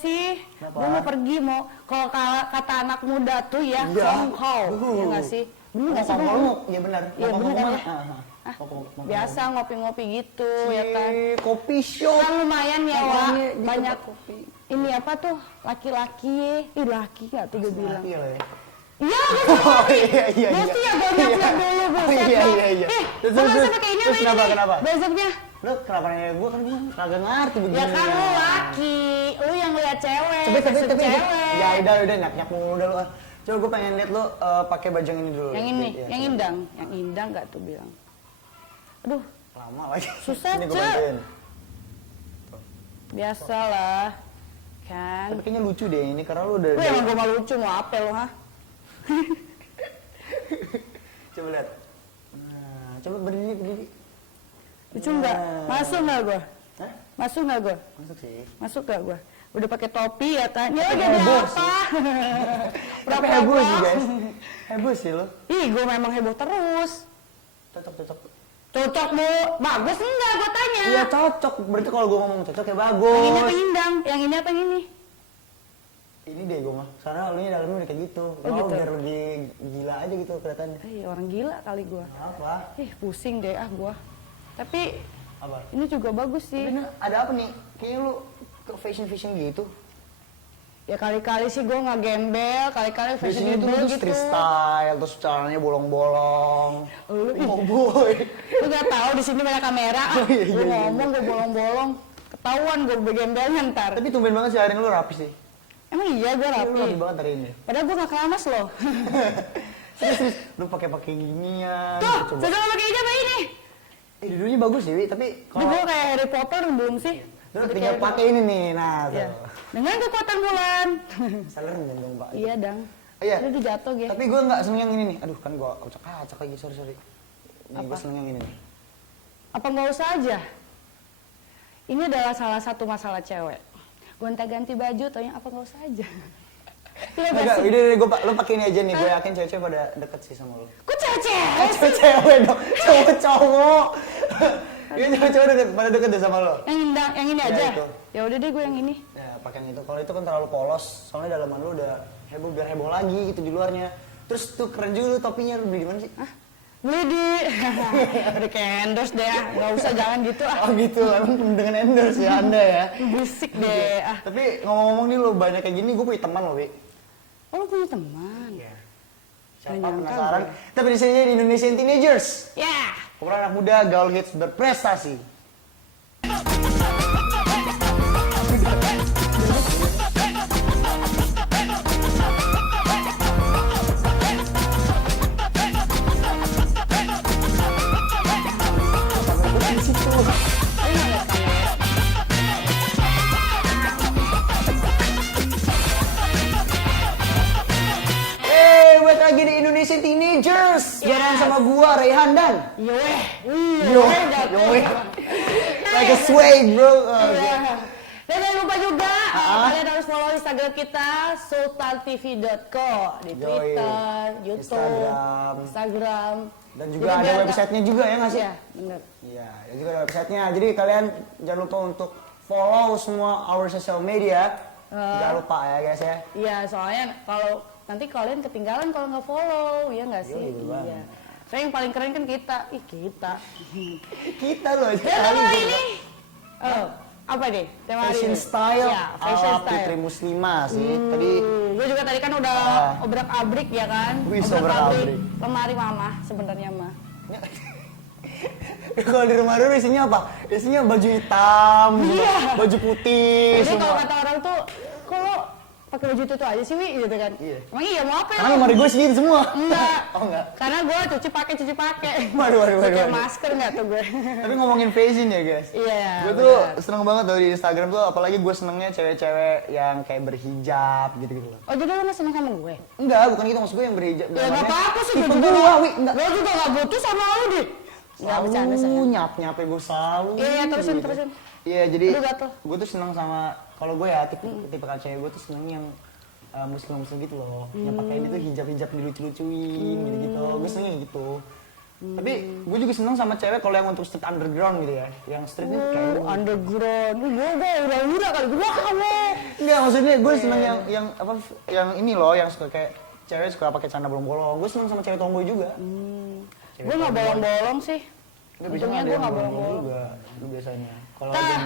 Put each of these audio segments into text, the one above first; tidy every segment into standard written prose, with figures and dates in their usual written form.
sih? Gue mau pergi, mau kalau kata anak muda tuh ya, kongkow, ya nggak sih? Bener nggak sih? Iya benar. Iya bener kan ya? Biasa ngopi-ngopi gitu, ya kan? Kopi shop. Kan lumayan ya, Wak. Banyak kopi. Ini apa tuh? Laki-laki. Laki nggak tuh gue bilang? Iya, iya. Mesti ya banyak dulu, buset. Iya. Terus pakai ini apa ini? Kenapa? Bezeknya? Lu kenapa nanya gue kan gue kagak ngerti begini. Ya kan lu laki, lu yang lihat cewek. Tapi cewek. ya udah nyak mulu udah lu. Coba gue pengen lihat lu pakai baju yang ini dulu. Yang ini, yang indang nggak tuh bilang. Aduh, lama lagi. Susah, Cek. Biasalah. Kan. Tapi kayaknya lucu deh ini karena lu udah. Lu emang gue mau lucu, mau apa lu, ha? Coba lihat. Nah, coba berdiri. Lucu nggak? Masuk nggak gue? Hah? Masuk nggak gue? Masuk sih. Masuk nggak gue? Udah pakai topi ya kan? Ya jadi apa? Tapi heboh sih guys. Heboh sih lo. Ih, gue memang heboh terus. Cocok. Bu, bagus enggak? Gue tanya. Iya cocok. Berarti kalau gue ngomong cocok ya bagus. Yang ini apa indang? Yang ini apa yang ini? Ini deh gue mah. Karena lu nya dalamnya udah kayak gitu. Gitu. Biar lebih gila aja gitu kelihatannya. Orang gila kali gue. Apa? Pusing deh gue. Tapi apa? Ini juga bagus sih. Tapi ada apa nih? Kayaknya lu ke fashion gitu. Ya kali-kali sih gue nggak gembel, kali-kali fashionable itu gitu. Street style, terus celananya bolong-bolong. Lu boy. Lu gak tahu di sini banyak kamera. Lu ngomong gue bolong-bolong, ketahuan gue begembelnya ntar. Tapi tumben banget sih hari ini lu rapi sih. Emang iya gue rapi. Lu rapi banget hari ini. Padahal gue gak keramas loh. Serius, lu pakai ginian. Tuh, coba pakai hijab ini. Dulunya bagus sih, tapi kalau gue kayak Harry Potter belum sih. Lu tinggal pakai ini nih, nah tuh. Dengan kekuatan bulan. Salah dong, Pak. Iya, Dang. Iya. Lu jatuh gitu. Tapi gue nggak seneng yang ini nih. Aduh, kan gue acak lagi, sorry. Nih, gue seneng yang ini nih. Apa nggak usah aja? Ini adalah salah satu masalah cewek. Gonta-ganti baju, taunya apa nggak usah aja. Enggak, udah lu pakai ini aja nih. Gue yakin cewek-cewek pada deket sih sama lu. Kok cewek-cewek? Cewek dong, cowok. Ini cewek-cewek pada deket deh sama lo. Yang ini aja. Ya udah deh gue yang ini. Ya pakai yang itu. Kalau itu kan terlalu polos, soalnya dalaman lu udah heboh, biar heboh lagi gitu di luarnya. Terus tuh keren juga lu topinya, lu beli di mana sih? Beli di kayak endorse deh, nggak usah jangan gitu ah. Oh gitu, emang dengan endorse ya Anda ya. Bisik deh ah. Tapi ngomong-ngomong nih lu banyak kayak gini, gue punya teman loh, Wi. Oh lu punya teman? Iya. Siapa penasaran? Tapi di sini di Indonesian Teenagers. Ya. Kumpulan anak muda gaul hits berprestasi. Lagi di Indonesian Teenagers, jalan sama gua Rehan dan Yoeh, like a sway bro. Dan jangan lupa juga kalian harus follow Instagram kita sultantv.co di Twitter, YouTube, Instagram. Dan juga ada websitenya juga ya nggak sih? Iya, benar. Iya, dan juga ada websitenya. Jadi kalian jangan lupa untuk follow semua our social media. Jangan lupa ya guys ya. Iya, soalnya kalau nanti kalian ketinggalan kalau nggak follow, ya nggak sih? Iya. Saya yang paling keren kan kita. Kita loh. Dan tema ini, apa deh? Tema fashion style, ya, fashion ala Putri Muslimah sih. Tadi, gue juga tadi kan udah obrak-abrik ya kan? Obrak-abrik. Lemari mama sebenarnya mah. Kalau di rumah dulu isinya apa? Isinya baju hitam, baju putih. Jadi kalau kata orang tuh, kalau pakai baju itu aja sih, Wi, gitu kan? Iya. Emang iya mau apa ya? Karena lemari gue segitu semua. Enggak. Oh enggak. Karena gue cuci pakai. Waduh. Pakai masker nggak tuh gue? Tapi ngomongin fashion ya guys. Iya. Gue tuh seneng banget tuh di Instagram tuh, apalagi gue senengnya cewek-cewek yang kayak berhijab gitu-gitu loh. Oh jadi lo nggak seneng sama gue? Enggak, bukan gitu, maksud gue yang berhijab. Ya nggak apa-apa sih, gue juga nggak butuh sama lo deh. Nggak bercanda sayang. Nyap-nyapnya gue selalu. Iya terusin. Iya jadi Aduh, gue tuh seneng sama, kalau gue ya tipe cewek gue tuh seneng yang muslim gitu loh, yang pakai ini tuh hijab dilucu-lucuin gitu. Gue seneng gitu. Tapi gue juga seneng sama cewek kalau yang untuk street underground gitu ya, yang streetnya kayak underground. Gue udah kali gue kamu. Enggak, maksudnya gue seneng yang apa yang ini loh, yang suka kayak cewek suka pakai celana bolong-bolong. Gue seneng sama cewek tomboy juga. Gue nggak bolong-bolong sih. Enggak bisa Untungnya gue nggak bolong-bolong juga. Gue biasanya. Kalau Nah, lagi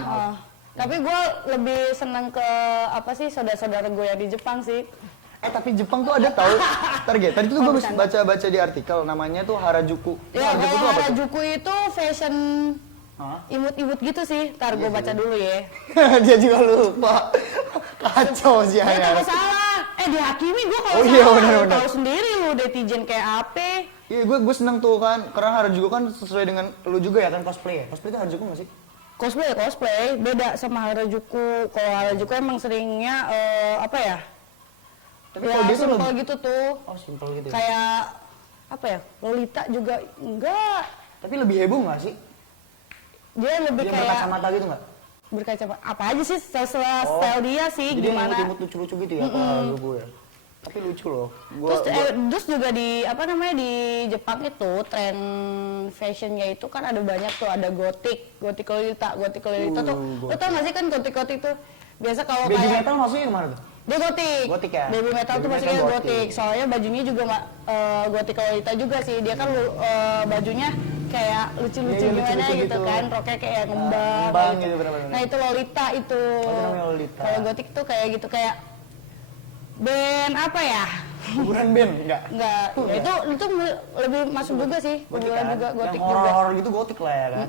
tapi gue lebih seneng ke apa sih saudara-saudara gue yang di Jepang sih. tapi Jepang tuh ada tahu. Target. Tadi tuh gue baca di artikel namanya tuh Harajuku. Ya, Harajuku kalau tuh apa tuh? Harajuku itu fashion Hah? imut-imut gitu sih. Ntar gue baca dulu ya. Dia juga lupa. Kacau sih Gue ya. tahu salah. Dihakimi gue kalau Oh iya, salah. benar-benar. Tahu sendiri lu netizen kayak apa. Iya, gue seneng tuh kan, karena Harajuku kan sesuai dengan lu juga ya kan cosplay ya. Cosplay itu Harajuku nggak sih? Cosplay beda sama Harajuku. Kalau Harajuku emang seringnya apa ya? Tapi Ya kalau dia tuh simpel lebih, gitu tuh. oh simpel gitu ya. Kayak apa ya? Lolita juga enggak. Tapi lebih heboh nggak sih? Dia lebih Dia kayak berkacamata gitu nggak? berkacamata. Apa aja sih style dia sih Jadi gimana? yang imut lucu-lucu gitu ya kalau Harajuku ya. Tapi lucu loh. Terus juga di apa namanya di Jepang itu tren fashionnya itu kan ada banyak tuh, ada gotik lolita tuh. Lo tau gak sih kan gotik tuh biasa kalau baby kayak metal maksudnya kemana tuh? dia gotik. Gotik ya? Baby metal Baby tuh metal maksudnya gotik. gotik. Soalnya bajunya juga gotik lolita juga sih. Dia kan bajunya kayak lucu-lucu Iya, gimana lucu-lucu gitu gitu. kan, roknya kayak ngembang. ngembang kayak gitu, bener-bener. Nah itu lolita itu. Oh, itu namanya lolita. Kalau gotik tuh kayak gitu kayak band apa ya? Kuburan band enggak? Enggak, ya itu lebih masuk juga sih. Gotik Kuburan kan? juga gotik yang juga. horor gitu gotik lah ya kan?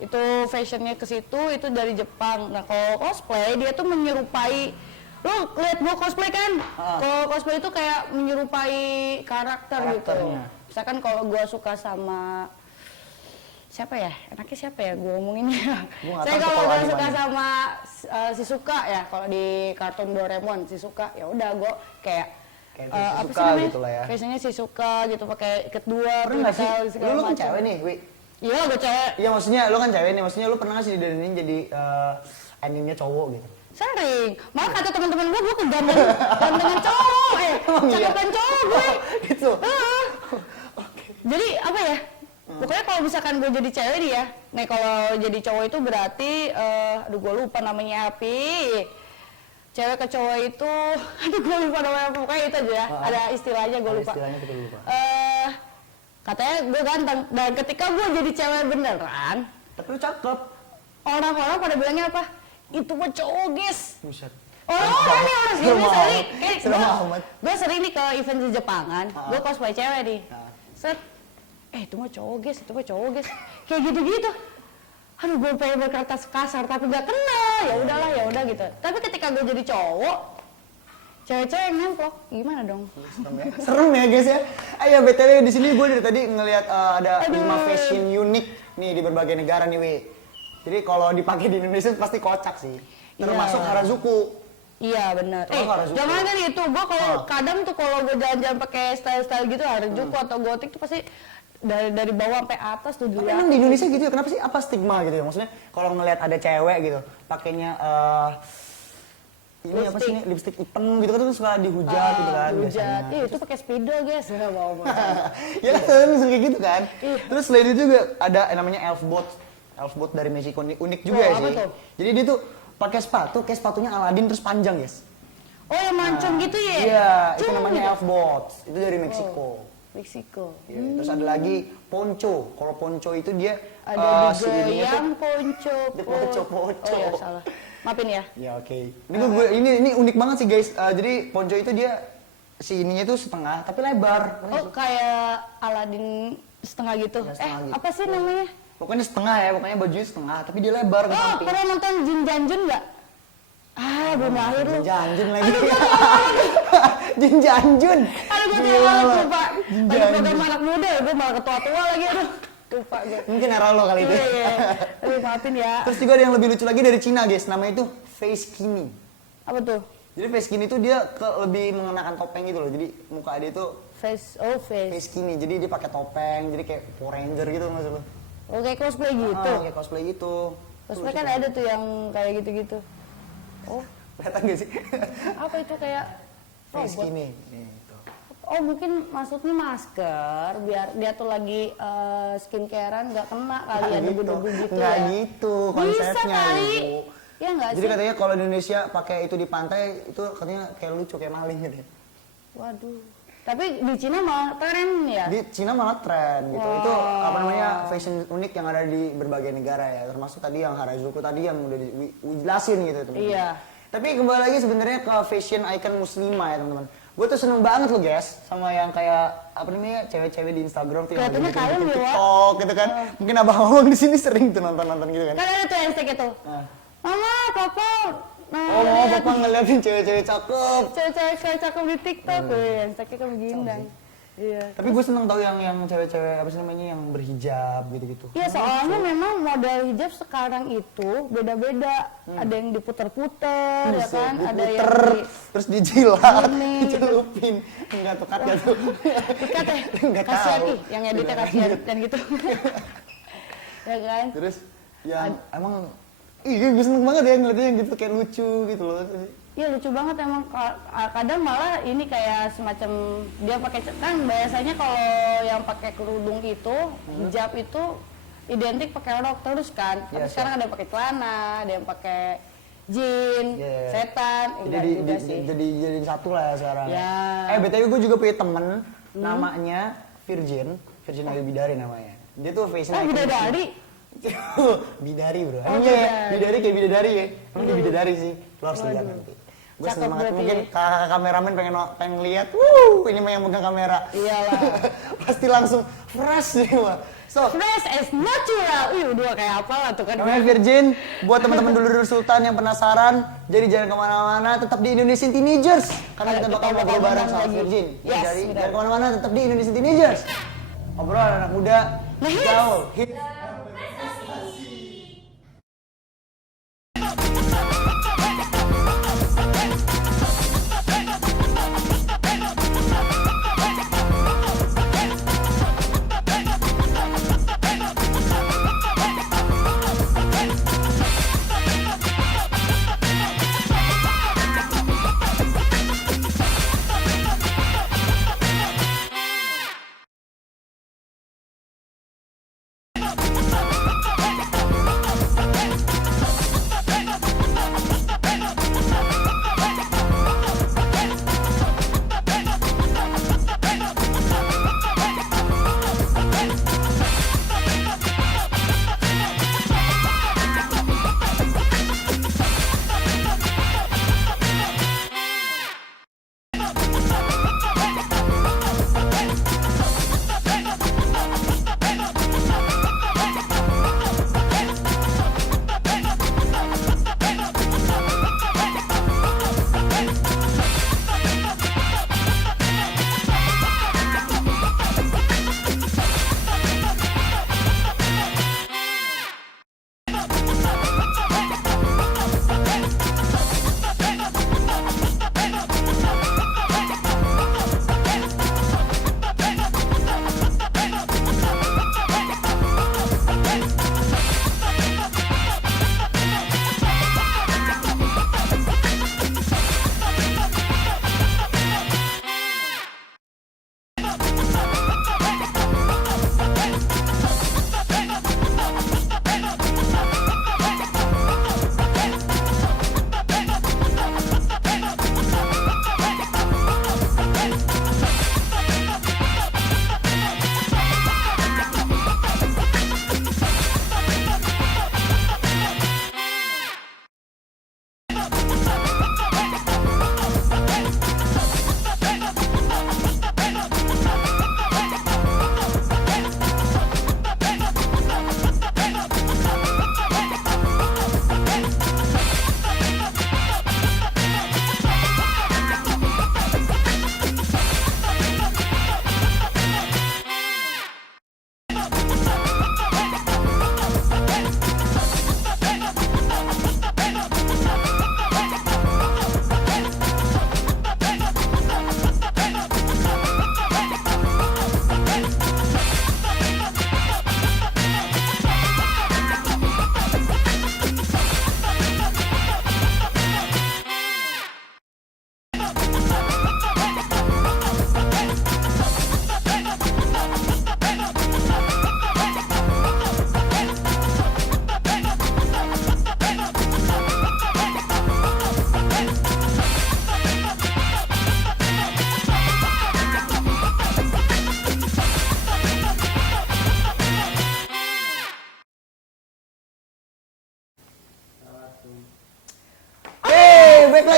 Itu fashionnya ke situ, itu dari Jepang. Nah kalau cosplay dia tuh menyerupai, lo lihat gua cosplay kan? Kalau cosplay itu kayak menyerupai karakter gitu. Karakternya. Misalkan kalau gua suka sama siapa ya? Enaknya siapa ya? Gua ngomonginnya. Gua nggak Saya tahu kalau kalau gua animenya. suka sama Shizuka ya, kalau di kartun Doraemon Shizuka, ya udah gua kayak Kayak apa Shizuka sih namanya? gitu lah ya. Fashionnya Shizuka gitu, pakai ikat dua, Pernah nggak sih? pintal, segala Lu kan macam. cewek nih, Wi. Iya, gue cewek. Iya maksudnya lu kan cewek nih, maksudnya lu pernah nggak sih didandanin jadi animenya cowok gitu? Sering. Malah kata teman-teman gue gantengan cowok, Emang iya? cakepan cowok gue. Gitu? Heeh. Jadi apa ya? Pokoknya kalau misalkan gue jadi cewek nih ya, nih kalau jadi cowok itu berarti, aduh gue lupa namanya apa. Cewek ke cowok itu, aduh gue lupa namanya, pokoknya itu aja ya. Ada istilahnya gue lupa. Istilahnya kita lupa. Katanya gue ganteng, dan ketika gue jadi cewek beneran, Tapi lu cakep. orang-orang pada bilangnya apa? Itu mah cowok, guys. Buset. Orang nih orang sini Serem sering, amat. Serem amat. gue sering nih ke event di Jepangan, gue cosplay cewek nih. Ah. Set, itu mah cowok guys, itu mah cowok guys, kayak gitu-gitu. Aduh, gue pengen berkata kasar tapi gak kena, ya udahlah ya udah gitu. Tapi ketika gue jadi cowok, cewek-cewek yang nemplok, gimana dong? Serem ya guys ya. Ayo BTW di sini gue dari tadi ngelihat ada Aduh. 5 fashion unik nih di berbagai negara nih, Wi. Jadi kalau dipakai di Indonesia pasti kocak sih. Termasuk Iya. Harajuku. Iya benar. Terus Harajuku. Jangan kan itu, gue kalau kadang tuh kalau gue jalan-jalan pakai style-style gitu Harajuku atau gotik tuh pasti dari bawah sampai atas tuh Tapi dilihat. emang di Indonesia gitu ya, kenapa sih? Apa stigma gitu ya? Maksudnya kalau ngelihat ada cewek gitu, pakainya ini apa sih ini? Lipstick hitam gitu kan tuh suka dihujat gitu kan Hujat, biasanya. itu pakai spidol guys. Bawa Ya kan sering kayak gitu kan. Iya. Terus selain itu juga ada yang namanya Elfbot. Elfbot dari Mexico unik juga Oh, ya apa sih. tuh? Jadi dia tuh pakai sepatu, kayak sepatunya Aladdin terus panjang, guys. Oh yang mancung gitu ya? Iya, itu Cung namanya gitu. Elfbot. Itu dari Meksiko. Meksiko. Iya, terus ada lagi poncho. Kalau poncho itu dia Ada si ininya tuh digoyang ponco. Dia ponco. Oh ya salah. Maafin ya. ya oke. Ini unik banget sih guys. Jadi poncho itu dia si ininya tuh setengah tapi lebar. Oh kayak Aladin setengah gitu. Ya, setengah gitu. Apa sih namanya? Pokoknya setengah ya, pokoknya bajunya setengah tapi dia lebar ke Oh samping. pernah nonton Jin Janjun nggak? Belum lahir lu. Jin Janjun lagi. Jin Janjun. Aduh gue Gila banget lo. lupa. Jin Ada Janjun. program anak muda, gue malah ketua-tua lagi aduh. Lupa gue. Mungkin era lo kali itu. Iya. Aduh maafin ya. Terus juga ada yang lebih lucu lagi dari Cina guys, namanya itu face skinny. Apa tuh? Jadi face skinny itu dia lebih mengenakan topeng gitu loh. Jadi muka dia tuh Face. face skinny. Jadi dia pakai topeng, jadi kayak Power Ranger gitu maksud lo. Oh kayak cosplay gitu. Kayak cosplay gitu. Cosplay kan ada tuh yang kayak gitu-gitu. Oh, Kelihatan gak sih? apa itu kayak Face robot? skinny. Nih, tuh. Oh mungkin maksudnya masker biar dia tuh lagi skincare-an nggak kena kali ya debu-debu gitu Nggak ya. gitu Bisa konsepnya. kali. Ibu. Iya nggak Jadi sih? katanya kalau di Indonesia pakai itu di pantai itu katanya kayak lucu kayak maling gitu. Waduh. Tapi di Cina malah tren ya? Di Cina malah tren gitu. Wow. Itu apa namanya fashion unik yang ada di berbagai negara ya. Termasuk tadi yang Harajuku tadi yang udah dijelasin gitu teman-teman. Iya. Tapi kembali lagi sebenarnya ke fashion icon muslimah ya teman-teman. Gue tuh seneng banget loh guys sama yang kayak apa namanya cewek-cewek di Instagram tuh yang Kelihatannya bikin kalem ya, Wak. TikTok gitu kan. Mungkin abang-abang di sini sering tuh nonton-nonton gitu kan. Kan ada tuh hashtag itu. Nah. Mama, papa, Oh, mau papa ngeliatin cewek-cewek cakep. cewek-cewek cakep di TikTok, hashtagnya kan begini. Iya. Tapi gue seneng tau yang cewek-cewek apa sih namanya yang berhijab gitu-gitu. Iya, soalnya memang model hijab sekarang itu beda-beda. Ada yang diputer-puter, ya kan? Ada yang Terus dijilat, Gini, dicelupin. Enggak tuh, ya tuh. dikat ya, Nggak kasihan tahu. nih, yang editnya kasihan dan gitu. Ya kan? Terus yang emang iya gue seneng banget ya ngeliatnya yang gitu kayak lucu gitu loh. Iya lucu banget emang. Kadang malah ini kayak semacam dia pakai kan biasanya kalau yang pakai kerudung itu hijab itu identik pakai rok terus kan. Tapi Yes, sekarang ada yang pakai celana, ada yang pakai jean, setan, enggak juga sih. Jadiin satu lah ya sekarang. Ya. BTW gue juga punya temen namanya Virgin Ayu Bidari namanya. Dia tuh fashion icon. Bidadari. Bidari bro. Oh, Emang ya, bidari kayak bidadari ya. Emang dia bidadari sih. Lo harus lihat nanti. Gue Cakep seneng banget. berarti. Mungkin kakak kameramen pengen lihat. Ini mah yang megang kamera. Iyalah. Pasti langsung fresh nih mah. So, Fresh as natural. Udah kayak apa lah tuh kan. namanya Virgin. Buat teman-teman dulur Sultan yang penasaran, jadi jangan kemana-mana. Tetap di Indonesian Teenagers. Karena kita bakal ngobrol bareng sama lagi. Virgin. Yes, Jadi benar. jangan kemana-mana. Tetap di Indonesian Teenagers. Ngobrol anak muda. Gaul. Hit.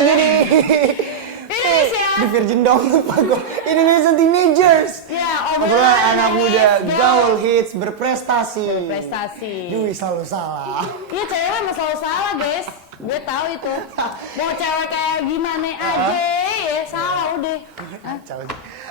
lagi nih. Indonesia. Di Virgin dong lupa gue. Indonesian Teenagers. Ya, Obrolan anak muda, hits, gaul hits, berprestasi. Berprestasi. Dwi selalu salah. Iya cewek emang selalu salah guys. Gue tahu itu. Mau cewek kayak gimana aja ya salah udah. Hah?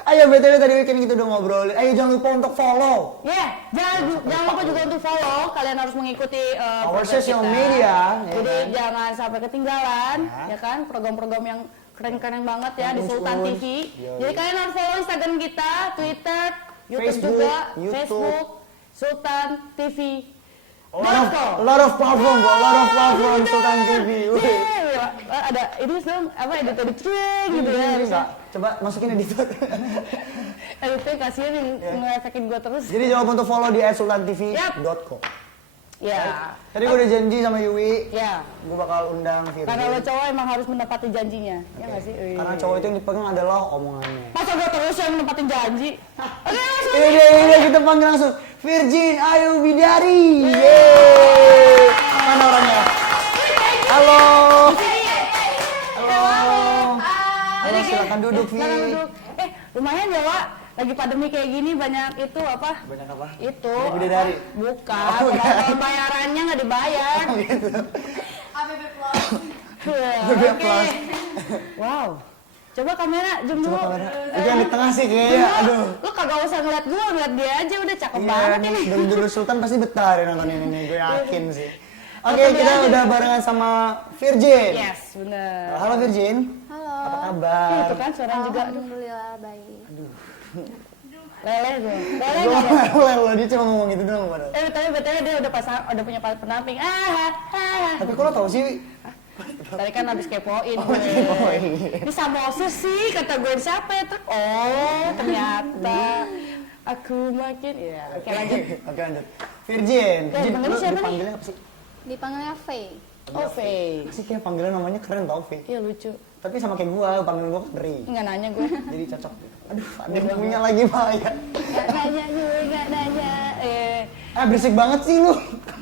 Ayo BTW tadi weekend kita udah ngobrolin. Ayo jangan lupa untuk follow. Ya, jangan lupa juga untuk follow. Kalian harus mengikuti Our program social kita. media, ya Jadi kan? jangan sampai ketinggalan, Ya. ya kan? Program-program yang keren-keren banget ya di Bagus, Sultan Bun. TV. Yoi. Jadi kalian harus follow Instagram kita, Twitter, YouTube Facebook, juga, YouTube. Facebook, Sultan TV. A lot of platform, Sultan TV. Wih. Yeah, ada ini dong apa editor gitu ya. Bisa. Coba masukin editor. Editor kasihan yang ngefekin gue terus. Jadi jangan lupa untuk follow di @sultantv.com. Ya. Tadi gue udah janji sama Yui, Ya. gue bakal undang Virgin. Karena lo cowok emang harus menepati janjinya, ya nggak sih? Karena cowok itu yang dipegang adalah omongannya. Masa gue terus yang menepatin janji? Oke, langsung. Ini kita panggil langsung Virgin Ayu Bidari. Yeay. Mana orangnya? Halo. Halo. Halo, silakan duduk, Vi. Silakan duduk. Lumayan ya, Wak. Lagi pandemi kayak gini banyak itu apa? Banyak apa? Itu. Bidadari. Bukan. Oh, Kalau bayarannya nggak dibayar. Gitu. Oke. Plus. Wow. Coba kamera, zoom dulu. Coba kamera. Itu yang di tengah sih kayaknya. Aduh. Lu kagak usah ngeliat gue, ngeliat dia aja udah cakep Iya, banget nih, ini. dari dulu Sultan pasti betah deh nonton ini, gue yakin sih. Oke, kita udah barengan sama Virgin. Yes, bener. Halo Virgin. Halo. Apa kabar? Itu kan suaranya juga. Aduh, Alhamdulillah baik. leleh gue. Leleh Gue nggak ada. dia cuma ngomong gitu doang padahal. Betul dia udah punya pendamping. Tapi kok lo tau sih, Wi? Tadi kan habis kepoin Oh, gue. kepoin. Ini sama Osis sih kata gue siapa ya? Oh ternyata aku makin ya. Oke lanjut. Oke lanjut. Virgin. Ya, Virgin, panggilnya lu siapa nih? dipanggilnya apa sih? Dipanggilnya Faye. Oh Faye. Sih kayak panggilan namanya keren tau, Vi. Iya lucu. Tapi sama kayak gua, panggil gua Ri. Nggak nanya gue. Jadi cocok. Aduh, ada yang punya lagi Maya. Nggak nanya gue nggak nanya. Berisik banget sih lu.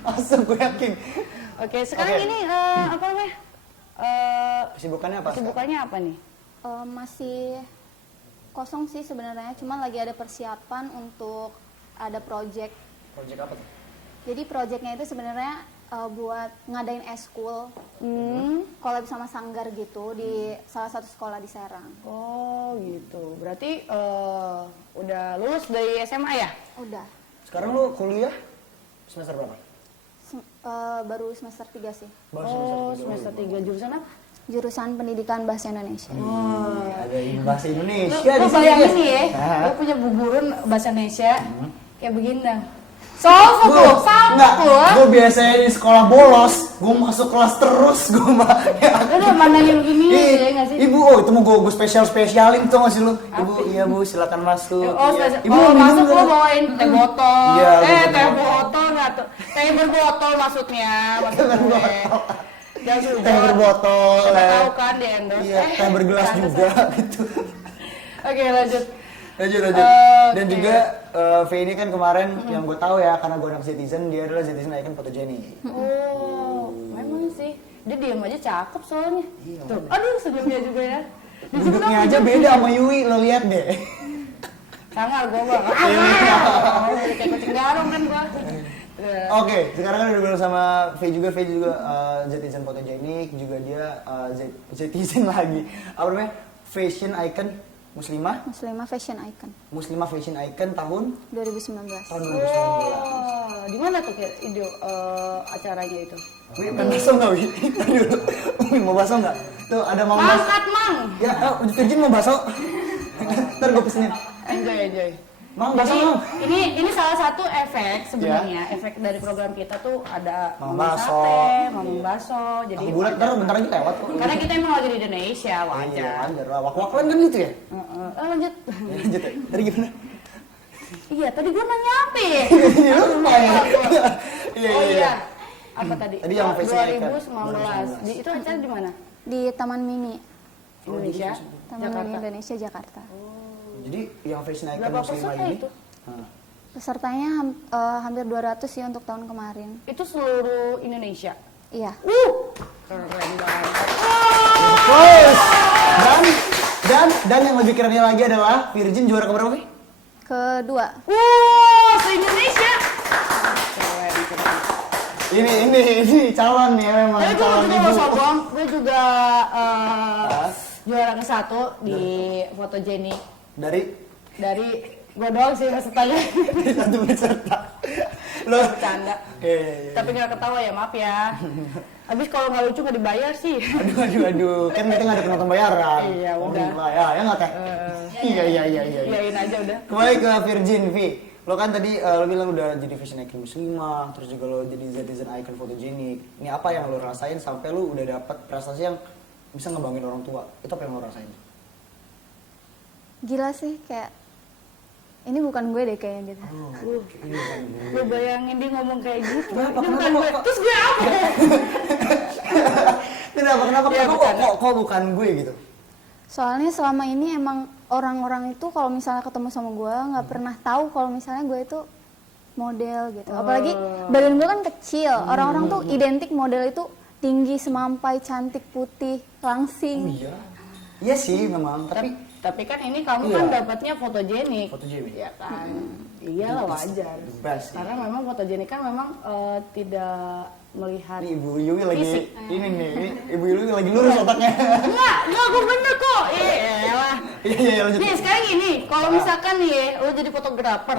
Masuk gue yakin. Oke sekarang Oke. ini apa namanya? Kesibukannya apa? Kesibukannya apa nih? Masih kosong sih sebenarnya, cuman lagi ada persiapan untuk ada project. Project apa tuh? Jadi projectnya itu sebenarnya buat ngadain eskul, collab sama sanggar gitu di salah satu sekolah di Serang. Oh gitu. Berarti udah lulus dari SMA ya? Udah. Sekarang lu kuliah semester berapa? Baru semester 3 sih. Baru Oh semester semester 3 jurusan apa? Jurusan Pendidikan Bahasa Indonesia. Ada bahasa Lu Indonesia di sini. bayangin guys. nih ya, Hah? lu punya gurun bahasa Indonesia kayak begini dah. Salvo tuh, Enggak, salvo. gue biasanya di sekolah bolos, gue masuk kelas terus, gue mah. Udah mandangin begini ya nggak sih? Ibu, oh itu mau gue spesialin tuh masih lu. Ibu, iya bu, silakan masuk. Oh, Iya. ibu mau minum masuk nggak? lo bawain teh botol. Iya, gua teh botol. botol nggak tuh? Teh berbotol maksudnya, maksud gue. Dan sudah. Teh berbotol. Kita tahu kan di endorse. Iya, teh bergelas juga gitu. Oke lanjut. Lanjut. Dan juga V ini kan kemarin yang gue tahu ya, karena gue anak Zetizen, dia adalah Zetizen Icon Photogenic. Oh, memang sih. Dia diam aja cakep soalnya. Iya, Tuh, aduh senyumnya juga ya. Duduknya aja beda sama Yui, lo lihat deh. Sangar gue bang. Kayak kucing garong kan gue. Oke, sekarang kan udah bersama V juga Zetizen Photogenic, juga dia Zetizen lagi. Apa namanya? Fashion Icon Muslimah Fashion Icon Fashion Icon tahun 2019. 2019. Oh, di mana tuh kayak ide acaranya itu? Wih, pengen bakso nggak, Wi? Tadi dulu. Wi, mau bakso nggak? Tuh, ada mau bakso. Angkat mang. Ya, Virgin mau bakso. Ntar gue pesenin. Enjoy. Mang, bakso, Jadi, Mang. ini salah satu efek sebenarnya. Efek dari program kita tuh ada Mamang mamang bakso. sate, mamang bakso. Jadi Aku bulat, ntar bentar lagi lewat kok. karena kita emang lagi di Indonesia, Iya, wajar. wajar lah. Wak-wakan kan gitu ya? Lanjut. Ya, lanjut ya. Tadi gimana? Iya, tadi gue nanya apa ya? Iya, lupa ya. Oh iya. Apa tadi? Tadi yang Fashion Icon. 2019. Itu acara di mana? Di Taman Mini Indonesia. Taman Mini Indonesia Jakarta. Jadi yang Fashion Icon Berapa Muslimah peserta ini itu? Pesertanya hampir 200 sih untuk tahun kemarin. Itu seluruh Indonesia. Iya. Keren banget. Terus dan yang lebih kerennya lagi adalah Virgin juara keberapa sih? Kedua. Wow, se-Indonesia. Ini calon nih memang Tapi gue calon juga ibu. gak sombong, gue juga juara ke-1 di fotogenik Dari dari gue doang sih pesertanya. satu peserta. Loh, Bercanda. iya. Tapi gak ketawa ya, maaf ya. Habis kalau nggak lucu nggak dibayar sih. Aduh. Kan kita nggak ada penonton bayaran. Iya, Oh, udah. gila, ya nggak teh? Iya. Iyain aja udah. Kembali ke Virgin, Vi. Lo kan tadi lo bilang udah jadi fashion icon muslimah, terus juga lo jadi netizen icon fotogenik. Ini apa yang lo rasain sampai lo udah dapet prestasi yang bisa ngebanggain orang tua? Itu apa yang lo rasain? Gila sih, kayak ini bukan gue deh kayaknya gitu. Gue bayangin dia ngomong kayak gitu. Kenapa? Ini bukan Kenapa? gue. Terus gue apa? Kenapa Ya, bercanda. kok bukan gue gitu? Soalnya selama ini emang orang-orang itu kalau misalnya ketemu sama gue nggak pernah tahu kalau misalnya gue itu model gitu. Apalagi badan gue kan kecil. Orang-orang tuh identik model itu tinggi, semampai, cantik, putih, langsing. Iya. Iya sih memang, tapi Tapi kan ini kamu Iya. kan dapatnya fotogenik. fotogenik. Ya kan. Iyalah wajar. The best. Karena memang fotogenik kan memang tidak melihat. Ini Ibu Yui lagi Fisik. ini nih, Ibu Yui lagi lurus otaknya. Enggak, gue bener kok. Iyalah. Iya lanjut. Nih sekarang gini, kalau misalkan nih lo jadi fotografer,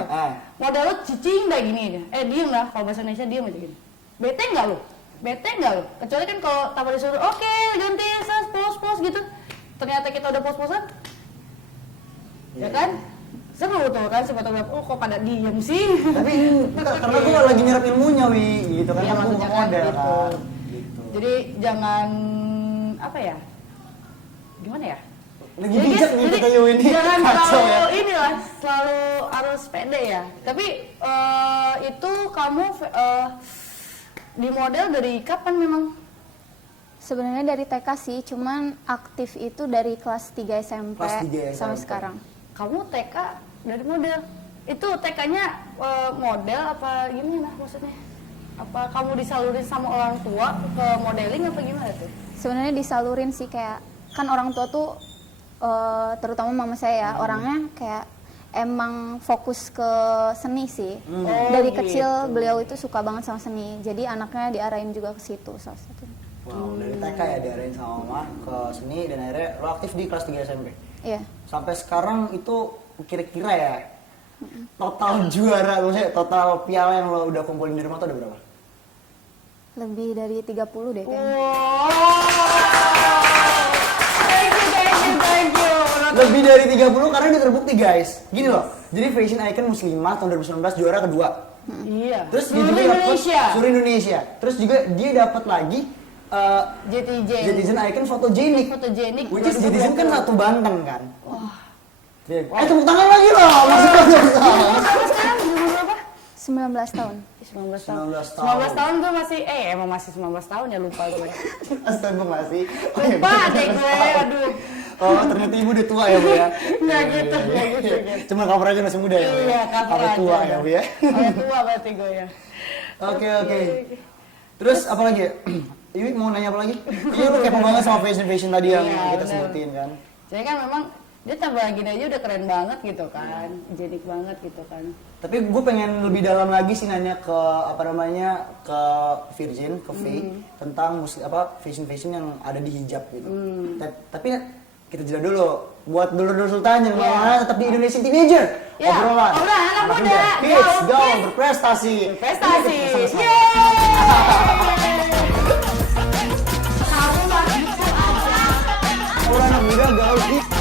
model lo cicing dah gini aja. Diem lah, kalau bahasa Indonesia diem aja gini. Bete nggak lo? Bete nggak lo? Kecuali kan kalau tanpa disuruh, oke ganti sas, pose gitu. Ternyata kita udah pose-posean, ya kan? Seru tuh kan si fotografer, kok pada diem sih? Tapi karena gue lagi nyerap ilmunya, Wi, gitu kan. Iya, Karena gue maksudnya kan model gitu. kan. Gitu. Jadi jangan, apa ya? Gimana ya? Lagi bijak nih kita Yui ini. Jangan Kacau terlalu ya. inilah, selalu harus pede ya. Tapi itu kamu di model dari kapan memang? Sebenarnya dari TK sih, cuman aktif itu dari kelas 3 SMP, Kelas 3 sampai SMP. sekarang. Kamu TK dari model. Itu TK-nya model apa gimana maksudnya? Apa kamu disalurin sama orang tua ke modeling apa gimana tuh? Sebenarnya disalurin sih, kayak kan orang tua tuh terutama mama saya ya, orangnya kayak emang fokus ke seni sih. Dari Oh, kecil gitu. beliau itu suka banget sama seni. Jadi anaknya diarahin juga ke situ salah satunya. Wow, dari TK ya diarahin sama mama ke seni dan akhirnya lo aktif di kelas 3 SMP. Iya. Sampai sekarang itu kira-kira ya total juara, maksudnya total piala yang lo udah kumpulin di rumah tuh ada berapa? Lebih dari 30 deh kayaknya. Thank you. Lebih dari 30 karena ini terbukti guys. Gini loh, jadi fashion icon muslimah tahun 2019 juara kedua. Iya. Terus dia Seluruh juga dapat Indonesia. seluruh Indonesia. Terus juga dia dapat lagi JTJ. Citizen Icon Fotogenik. Fotogenik. Which is Citizen kan 2020. satu Banten kan. Tepuk tangan lagi loh. Maksudnya Kamu sekarang umur berapa? 19 tahun. 19 tahun. 19 tahun. 19 tahun gue masih emang masih 19 tahun ya lupa gue. Astaga masih. Lupa deh gue, aduh. Oh ternyata ibu udah tua ya Bu ya. Nggak gitu, nggak gitu. Cuma cover aja masih muda ya Bu. Iya, cover Cover tua aja. ya Bu ya. Tua berarti gue ya. Oke. Terus apa lagi ya? Iwi mau nanya apa lagi? Iya lu kepo banget sama fashion tadi yang Iya, kita bener. sebutin kan. Jadi kan memang dia tambah gini aja udah keren banget gitu kan. Jenik banget gitu kan. Tapi gue pengen lebih dalam lagi sih nanya ke apa namanya ke Virgin, ke V tentang fashion yang ada di hijab gitu. Tapi kita jeda dulu. Buat dulur-dulur sultan yang mana tetap di Indonesian Teenager. Ya, obrolan anak muda. Hits, Go, go, hits. berprestasi. Prestasi. Sama-sama. Yeay. Kamu masih Orang anak muda gaul hits.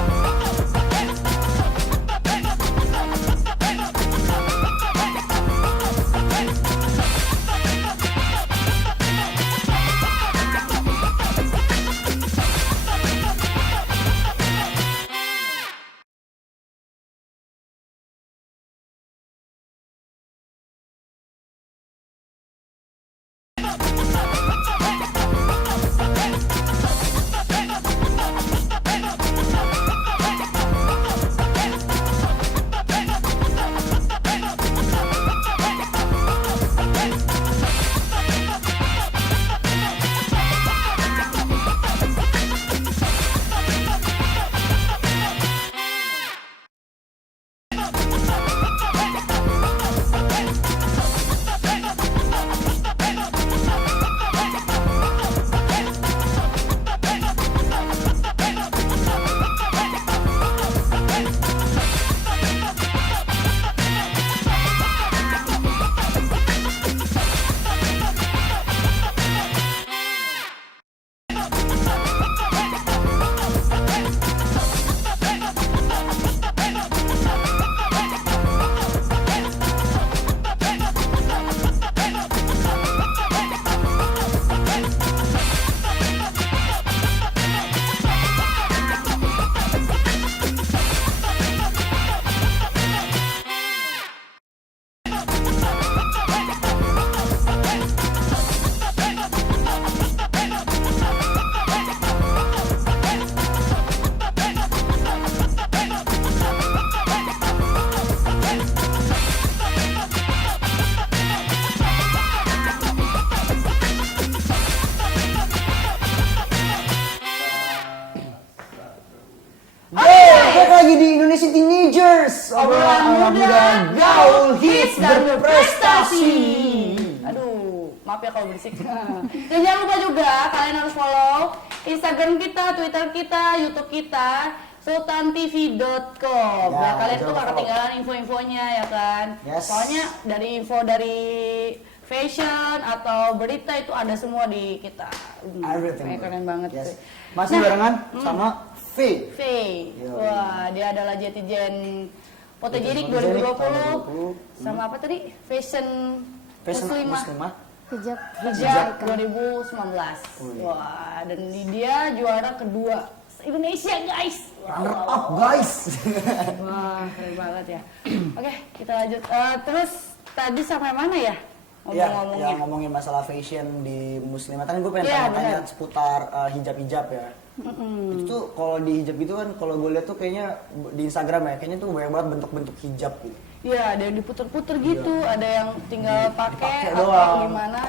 lagi di Indonesia Teenagers. Obrolan muda, gaul, hits dan berprestasi. Aduh, maaf ya kalau berisik. Dan jangan lupa juga kalian harus follow Instagram kita, Twitter kita, YouTube kita, sultantv.com. Ya, kalian tuh gak ketinggalan info-infonya ya kan. Yes. Soalnya dari info dari fashion atau berita itu ada semua di kita. Everything. Keren banget. Yes. Masih barengan sama V. V. Wah, dia adalah Jetizen Photogenic 2020 sama apa tadi? Fashion Muslimah Hijab. Hijab 2019. Wah, dan dia juara kedua Indonesia, guys. Runner up, guys. Wah, keren banget ya. Oke, kita lanjut. Terus tadi sampai mana ya? Ya, Ngomong-ngomongnya. yang ngomongin masalah fashion di muslimah. Kan gue pengen Iya, tanya-tanya benar. seputar hijab-hijab ya. Itu tuh kalau di hijab itu kan kalau gue lihat tuh kayaknya di Instagram ya, kayaknya tuh banyak banget bentuk-bentuk hijab gitu. Iya, ada yang diputer-puter gitu, ada yang tinggal pakai Dipakai atau doang. gimana.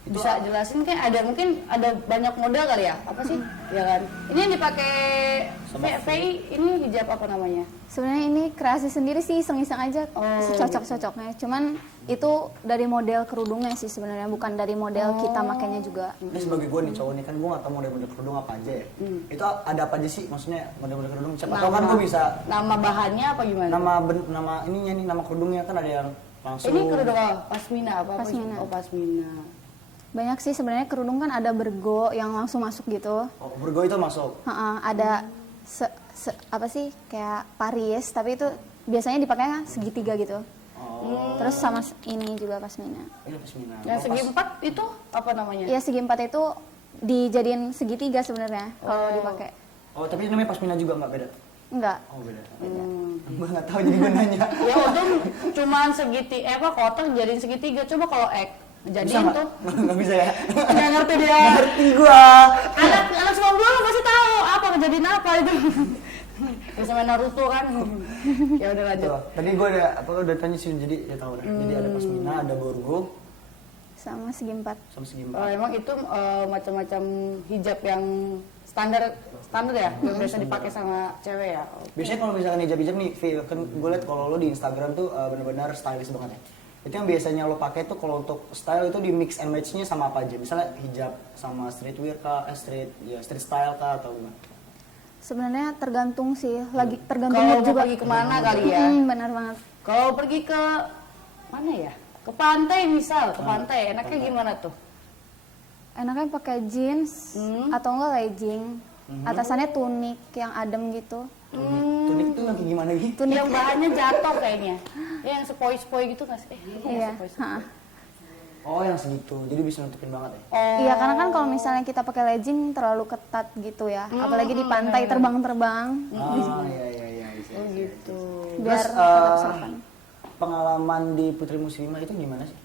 Bisa jelasin kayak ada mungkin ada banyak model kali ya? Apa sih? Ya kan. Ini yang dipakai VI ini hijab apa namanya? Sebenarnya ini kreasi sendiri sih, iseng-iseng aja, secocok-cocoknya. Cuman itu dari model kerudungnya sih sebenarnya, bukan dari model kita makainya juga. Ini sebagai gue nih cowok nih kan gue gak tau model-model kerudung apa aja ya. Itu ada apa aja sih maksudnya model-model kerudung? Siapa tau kan gue bisa Nama bahannya apa gimana? nama ininya nih, nama kerudungnya kan ada yang langsung. Ini kerudung apa? Pasmina apa? Pasmina. Oh, pasmina. Banyak sih sebenarnya kerudung kan ada bergo yang langsung masuk gitu. Oh, bergo itu masuk. Ada apa sih kayak Paris, tapi itu biasanya dipakainya segitiga gitu. Terus sama ini juga pasmina. Ini pasmina. Yang segi empat itu apa namanya? Ya segi empat itu dijadiin segitiga sebenarnya kalau dipakai. Oh, tapi namanya pasmina juga nggak beda? Enggak. Oh, beda. Gue nggak tahu jadi gue nanya. Ya untung cuman segitiga, kotak jadiin segitiga. Coba kalau egg Bisa jadiin nggak? tuh. Nggak bisa ya? Nggak ngerti dia. Ngerti gua. Anak 90 pasti tahu apa kejadian apa itu. Bisa main Naruto kan. Ya udah lanjut. Tuh, tadi gue udah tanya sih jadi ya tahu dah. Jadi ada pasmina, ada borgo, Sama segi empat. sama segi Oh, empat. emang itu macam-macam hijab yang standar ya, yang biasa dipakai sama cewek ya. Biasanya kalau misalkan hijab-hijab nih, Phil, kan gue liat kalau lo di Instagram tuh benar-benar stylish banget ya. Itu yang biasanya lo pakai tuh kalau untuk style itu di mix and match-nya sama apa aja? Misalnya hijab sama streetwear kah, street style kah atau gimana? Sebenarnya tergantung sih, lagi tergantung Kalau mood mau juga. pergi kemana kali ya? Benar banget. Kalau pergi ke mana ya? Ke pantai misal, ke pantai. Enaknya gimana tuh? Enaknya pakai jeans atau enggak legging. Atasannya tunik yang adem gitu. Tunik tuh yang kayak gimana gitu? Yang bahannya jatuh kayaknya. Yang sepoi-sepoi gitu nggak sih? Iya. sepoi-sepoi. Oh, yang segitu. Jadi bisa nutupin banget ya? Oh, Iya, karena kan kalau misalnya kita pakai legging terlalu ketat gitu ya. Apalagi di pantai terbang-terbang. Ah, iya, bisa. oh gitu. Biar Terus, tetap sopan. pengalaman di Putri Muslimah itu gimana sih?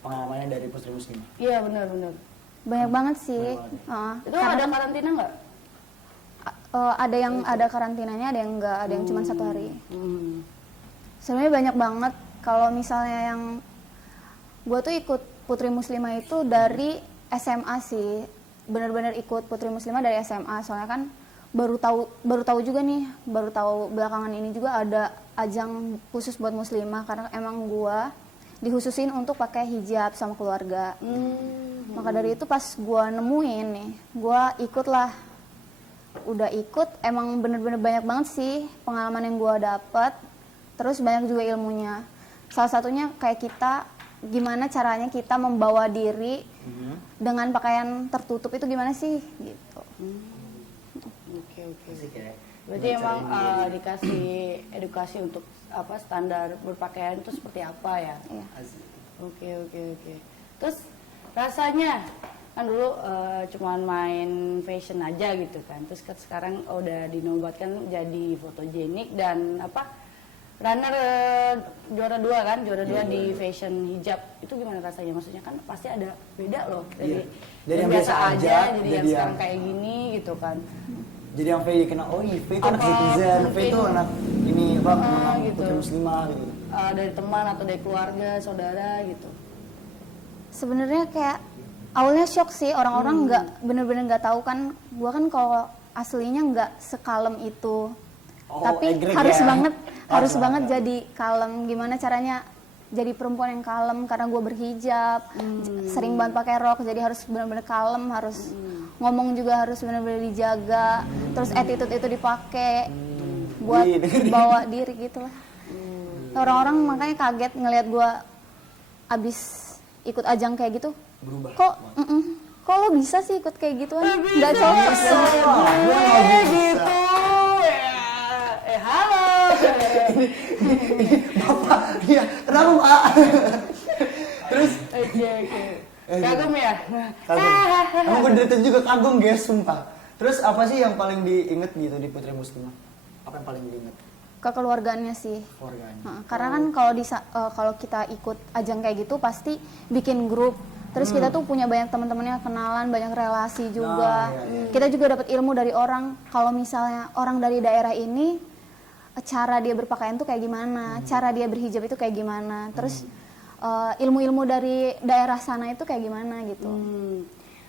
Pengalamannya dari Putri Muslimah? Iya benar-benar. Banyak banget sih. Itu ada karantina nggak? Ada yang ada karantinanya, ada yang enggak, ada yang cuma 1 hari. Hmm. Sebenarnya banyak banget. Kalau misalnya yang gue tuh ikut Putri Muslimah itu dari SMA sih, benar-benar ikut Putri Muslimah dari SMA. Soalnya kan baru tahu juga nih, baru tahu belakangan ini juga ada ajang khusus buat Muslimah karena emang gue dihususin untuk pakai hijab sama keluarga. Maka dari itu pas gue nemuin nih, gue ikut lah. Udah ikut, emang bener-bener banyak banget sih pengalaman yang gue dapet. Terus banyak juga ilmunya. Salah satunya kayak kita, gimana caranya kita membawa diri dengan pakaian tertutup itu gimana sih gitu. Oke. Asik ya? Berarti emang dikasih edukasi untuk apa standar berpakaian itu seperti apa ya? Iya. Asik. Oke. Terus rasanya kan dulu cuman main fashion aja gitu kan. Terus kan sekarang udah dinobatkan jadi fotogenik dan apa runner juara 2 kan, juara 2 di fashion hijab. Itu gimana rasanya? Maksudnya kan pasti ada beda loh dari Dari yang biasa biasa aja aja, jadi jadi yang sekarang yang- kayak gini gitu kan. Jadi yang Faye dikenal, oh iya Faye itu anak Apa, citizen, Faye mungkin. itu anak ini apa, anak gitu. Putri Muslimah gitu. Dari teman atau dari keluarga, saudara gitu. Sebenarnya kayak awalnya shock sih, orang-orang bener-bener nggak tahu kan. Gua kan kalau aslinya nggak sekalem itu. Tapi egreg harus ya. banget harus Harus banget banget. jadi kalem. Gimana caranya jadi perempuan yang kalem karena gue berhijab, sering banget pakai rok, jadi harus benar-benar kalem, harus ngomong juga harus benar-benar dijaga, terus attitude itu dipakai buat bawa diri gitu lah. Orang-orang makanya kaget ngelihat gue abis ikut ajang kayak gitu. Berubah. Kok lo bisa sih ikut kayak gituan? Nggak cocok. Gitu. Halo. Bapak, iya, kenapa Pak? Terus Oke. Kagum ya? kagum. Emang gue dari tadi juga kagum guys, sumpah. Terus apa sih yang paling diinget gitu di Putri Muslimah? Apa yang paling diinget? Kekeluargaannya sih. Keluarganya. Karena kan kalau kita ikut ajang kayak gitu pasti bikin grup. Terus kita tuh punya banyak teman-temannya, kenalan, banyak relasi juga. iya. Kita juga dapat ilmu dari orang. Kalau misalnya orang dari daerah ini, cara dia berpakaian tuh kayak gimana, cara dia berhijab itu kayak gimana. Terus ilmu-ilmu dari daerah sana itu kayak gimana gitu.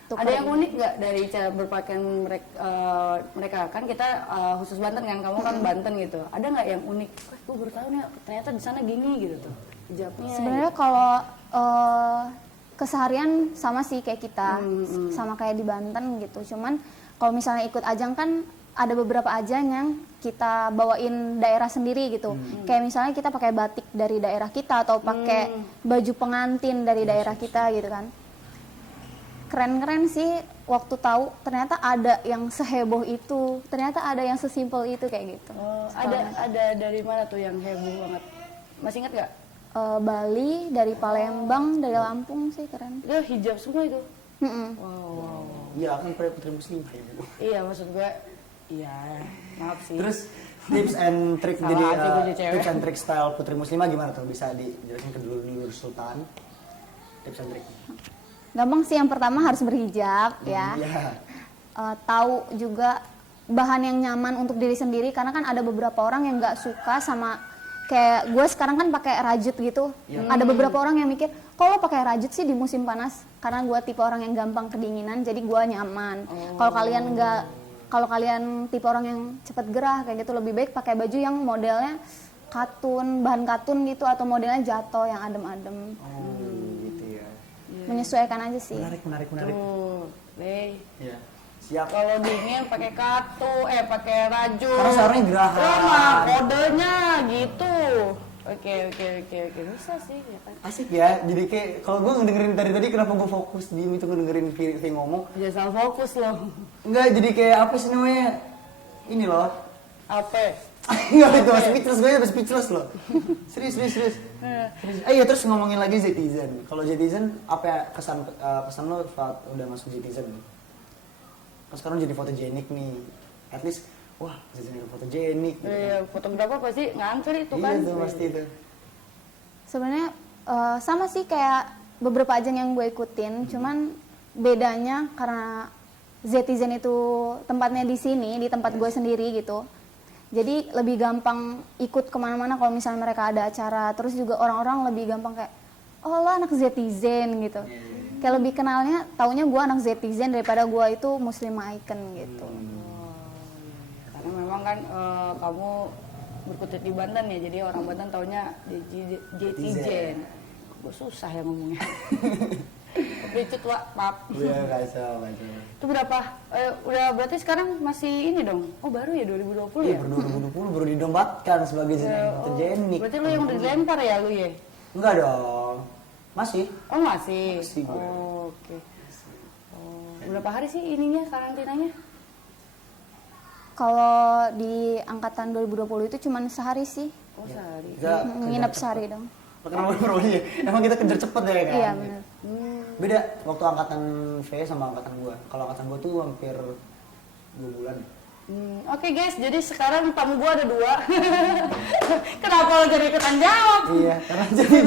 Tuh, Ada kalau yang unik nggak dari cara berpakaian mereka? Kan kita khusus Banten kan, kamu kan Banten gitu. Ada nggak yang unik? Gue baru tahu nih, ternyata di sana gini gitu tuh hijabnya. sebenarnya kalau keseharian sama sih kayak kita, sama kayak di Banten gitu. Cuman kalau misalnya ikut ajang kan ada beberapa ajang yang kita bawain daerah sendiri gitu. Kayak misalnya kita pakai batik dari daerah kita atau pakai baju pengantin dari daerah kita gitu kan. Keren-keren sih waktu tahu ternyata ada yang seheboh itu, ternyata ada yang sesimpel itu kayak gitu. Ada dari mana tuh yang heboh banget? Masih ingat nggak? Bali, dari Palembang, dari Lampung sih keren. Dia hijab semua itu. Mm-mm. Wow. Iya, kan Putri Muslimah gitu. Iya, maksud gue, iya, maaf sih. Terus tips and trick Salah jadi hati gue jadi cewek. tips and trick style Putri Muslimah gimana tuh? Bisa dijelasin ke dulu Sultan. Tips and trick. Gampang sih, yang pertama harus berhijab ya. Iya. Tahu juga bahan yang nyaman untuk diri sendiri, karena kan ada beberapa orang yang nggak suka sama kayak gue sekarang kan pakai rajut gitu. Ada beberapa orang yang mikir, kok lo pakai rajut sih di musim panas? Karena gue tipe orang yang gampang kedinginan, jadi gue nyaman. Kalau kalian tipe orang yang cepat gerah kayak gitu, lebih baik pakai baju yang modelnya katun, bahan katun gitu, atau modelnya jatuh yang adem-adem. Gitu ya. Menyesuaikan aja sih. Menarik. Tuh, deh. Iya. Siap. Kalau dingin pakai pakai rajut. Karena seharusnya gerahan. Sama kodenya gitu. Oke, bisa sih ya kan. Asik ya, jadi kayak kalau gue ngedengerin tadi kenapa gue fokus di itu ngedengerin Vivi ngomong. Jangan salah fokus loh. Enggak, jadi kayak apa sih namanya? Ini loh. Apa? Enggak, itu speechless, gue udah speechless loh. Serius. Iya, terus ngomongin lagi Zetizen. Kalau Zetizen, apa ya kesan lo saat udah masuk Zetizen? Terus sekarang jadi fotogenik nih. At least, wah, Zetizen fotogenik. Gitu Iya, fotografer pasti nganter itu kan. Iya tuh, pasti itu. Sebenarnya sama sih kayak beberapa ajang yang gue ikutin, cuman bedanya karena Zetizen itu tempatnya di sini, di tempat gue sendiri gitu. Jadi lebih gampang ikut kemana-mana kalau misalnya mereka ada acara. Terus juga orang-orang lebih gampang kayak, oh lo anak Zetizen gitu. Kayak lebih kenalnya, taunya gue anak Zetizen daripada gue itu Muslimah Icon gitu. Karena memang kan kamu berkutat di Banten ya, jadi orang Banten taunya Zetizen. Gue susah ya ngomongnya. Kepecut Wak, maaf. Iya, kacau. Itu berapa? Udah berarti sekarang masih ini dong? Oh baru ya 2020 Iya, ya? baru 2020 baru dinombatkan sebagai fotogenik. Berarti lu yang udah dilempar ya lu ya? Enggak dong. Masih. Oh masih? Masih gue. Oh, oke. Berapa hari sih ininya, karantinanya? Kalau di angkatan 2020 itu cuman sehari sih. Oh sehari. Nginep sehari dong. Kenapa bro-nya? Emang kita kejar cepet ya kan? Iya benar. Beda waktu angkatan V sama angkatan gua. Kalau angkatan gua tuh hampir 2 bulan. Oke guys, jadi sekarang tamu gua ada 2. Kenapa lo jadi ikutan jawab? Iya, karena jadi.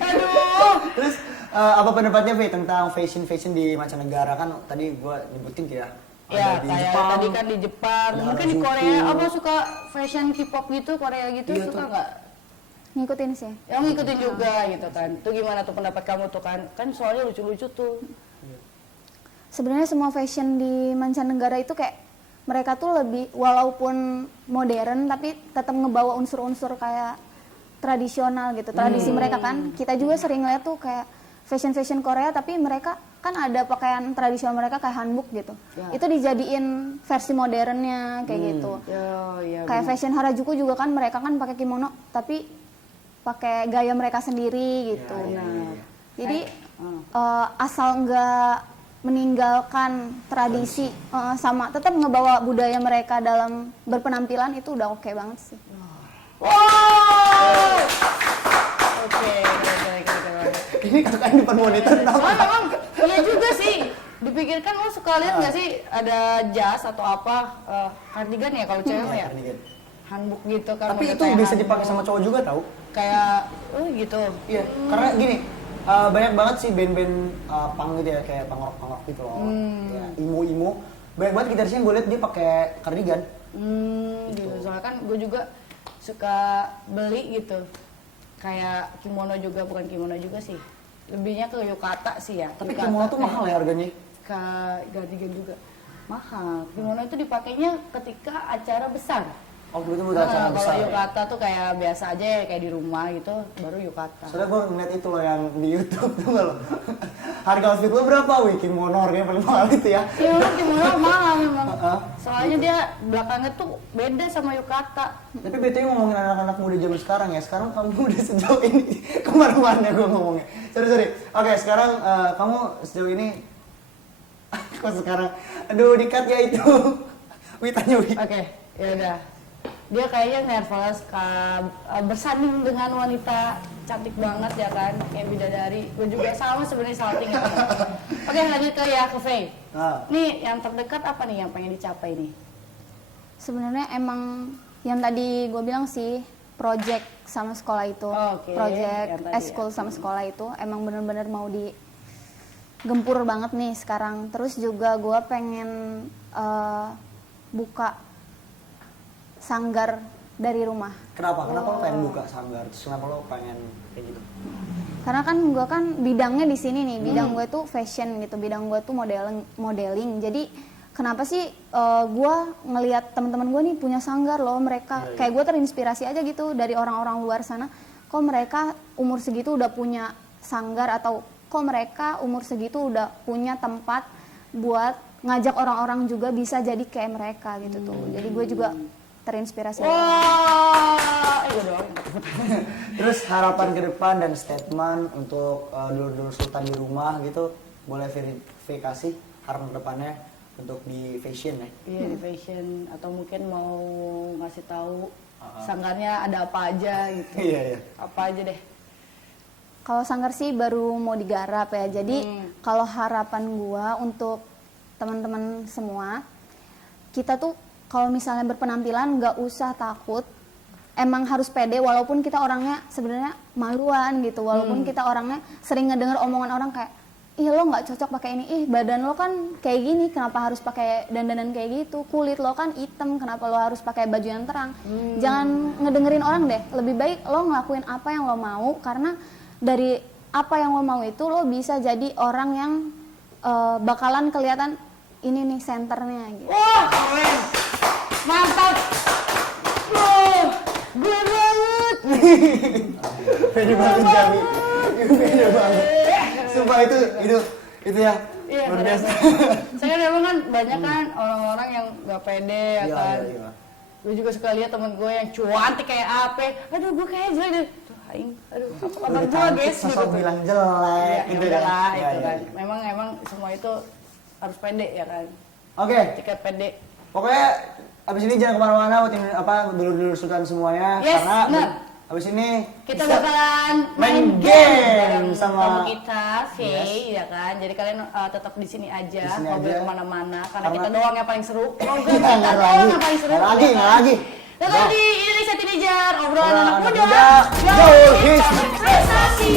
Aduh. Terus apa pendapatnya V tentang fashion di mancanegara? Kan tadi gua nyebutin ya. Ya, ada di kayak Jepang, tadi kan di Jepang, ada mungkin di Harajuku. Korea, apa suka fashion K-pop gitu, Korea gitu, Iya suka tuh. nggak? Ngikutin sih. Yang ngikutin juga gitu kan. Itu gimana tuh pendapat kamu tuh kan? Kan soalnya lucu-lucu tuh. Sebenarnya semua fashion di mancanegara itu kayak mereka tuh lebih walaupun modern tapi tetap ngebawa unsur-unsur kayak tradisional gitu. Tradisi mereka kan. Kita juga sering lihat tuh kayak fashion Korea tapi mereka kan ada pakaian tradisional mereka kayak hanbok gitu. Itu dijadiin versi modernnya kayak gitu. Kayak fashion Harajuku juga kan mereka kan pakai kimono tapi pakai gaya mereka sendiri gitu. Jadi asal nggak meninggalkan tradisi sama tetap ngebawa budaya mereka dalam berpenampilan itu udah oke banget sih. Wow. Oke. Ini kakak di depan monitor kenapa? Memang iya juga sih. Dipikirkan lo suka lihat nggak sih ada jas atau apa cardigan ya kalau cewek ya? Cardigan. Hanbok gitu kan. Tapi model itu kayak bisa hanbok. dipakai sama cowok juga tau? Kayak gitu. Iya, karena gini, banyak banget sih band-band punk gitu ya, kayak punk-rock gitu loh. Ya, emo-emo. Banyak banget gitarisnya gue liat dia pakai cardigan. Gitu. Soalnya kan gue juga suka beli gitu. Kayak kimono juga, bukan kimono juga sih. Lebihnya ke yukata sih ya. Tapi Yukata kimono tuh kayak mahal ya harganya. cardigan juga mahal. Kimono itu dipakainya ketika acara besar. Oh itu udah acara Kalau besar ya? yukata tuh kayak biasa aja ya, kayak di rumah gitu, baru yukata. Soalnya gue ngeliat itu loh yang di YouTube tuh lo. Harga outfit lo berapa? Wih, kimono harganya paling mahal itu ya. Iya, kimono mahal memang. Soalnya dia belakangnya tuh beda sama yukata. Tapi BTW ngomongin anak-anak muda zaman sekarang ya, sekarang kamu udah sejauh ini kemana-mana gue ngomongnya. Sorry. Oke, sekarang kamu sejauh ini, kok sekarang, aduh dikat ya itu. Wih, tanya Wih. Oke, ya udah. Dia kayaknya nervous bersanding dengan wanita cantik banget ya kan, kayak bidadari. Gue juga sama sebenarnya salting ya. Oke, lanjut ke ya ke Faye. Nih yang terdekat apa nih yang pengen dicapai nih? Sebenarnya emang yang tadi gue bilang sih project sama sekolah itu, Oke, project yang tadi eskul sama sekolah itu emang bener-bener mau digempur banget nih sekarang. Terus juga gue pengen buka sanggar dari rumah. Kenapa? Kenapa lo pengen buka sanggar? Terus kenapa lo pengen kayak gitu? Karena kan gue kan bidangnya di sini nih, bidang gue tuh fashion gitu, bidang gue tuh modeling. Jadi kenapa sih gue ngelihat teman-teman gue nih punya sanggar loh, mereka kayak gue terinspirasi aja gitu dari orang-orang luar sana. Kok mereka umur segitu udah punya sanggar atau kok mereka umur segitu udah punya tempat buat ngajak orang-orang juga bisa jadi kayak mereka gitu tuh. Jadi gue juga terinspirasi. Wah, dong. Terus harapan ke depan dan statement untuk dulur-dulur sultan di rumah gitu, boleh verifikasi harapan ke depannya untuk di fashion ya? Iya di fashion atau mungkin mau ngasih tahu sanggarnya ada apa aja gitu. Iya. Apa aja deh. Kalau sanggar sih baru mau digarap ya. Jadi kalau harapan gua untuk teman-teman semua, kita tuh kalau misalnya berpenampilan nggak usah takut. Emang harus pede walaupun kita orangnya sebenarnya maluan gitu. Walaupun kita orangnya sering ngedenger omongan orang kayak, ih lo nggak cocok pakai ini, ih badan lo kan kayak gini, kenapa harus pakai dandanan kayak gitu, kulit lo kan hitam, kenapa lo harus pakai baju yang terang. Jangan ngedengerin orang deh, lebih baik lo ngelakuin apa yang lo mau, karena dari apa yang lo mau itu lo bisa jadi orang yang bakalan kelihatan ini nih senternya gitu. Wah, keren. Mantap. Gue banget. Pede banget Jami. Pede banget. Sumpah itu ya. Iya, luar biasa. Saya memang kan banyak kan orang-orang yang gak pede ya Iya, kan. iya. Gue juga suka lihat temen gue yang cuantik kayak apa. Aduh, gue kayak jelek deh. Tuh, aing. Aduh, apa kabar Udah gue cantik, guys? sosok Gitu. bilang jelek Ya, gitu ya kan. lah, Iya, itu iya, kan. iya. Memang semua itu harus pede ya kan. Oke, Tiket pede. pokoknya abis ini jangan kemana-mana buat dulur-dulur sultan semuanya. Yes, karena benar. abis ini Kita bakalan main game bareng sama tamu kita, Faye, ya kan. Jadi kalian tetap di sini aja, Di sini ngobrol aja. kemana-mana. Karena Karena- kita doang yang paling seru. Ngobrol Nggak kita doang lagi. yang paling seru. Nggak lagi, ya nggak kan? lagi. Tetap di Indonesia Teenager, obrolan anak muda. Yo, hits. Prestasi.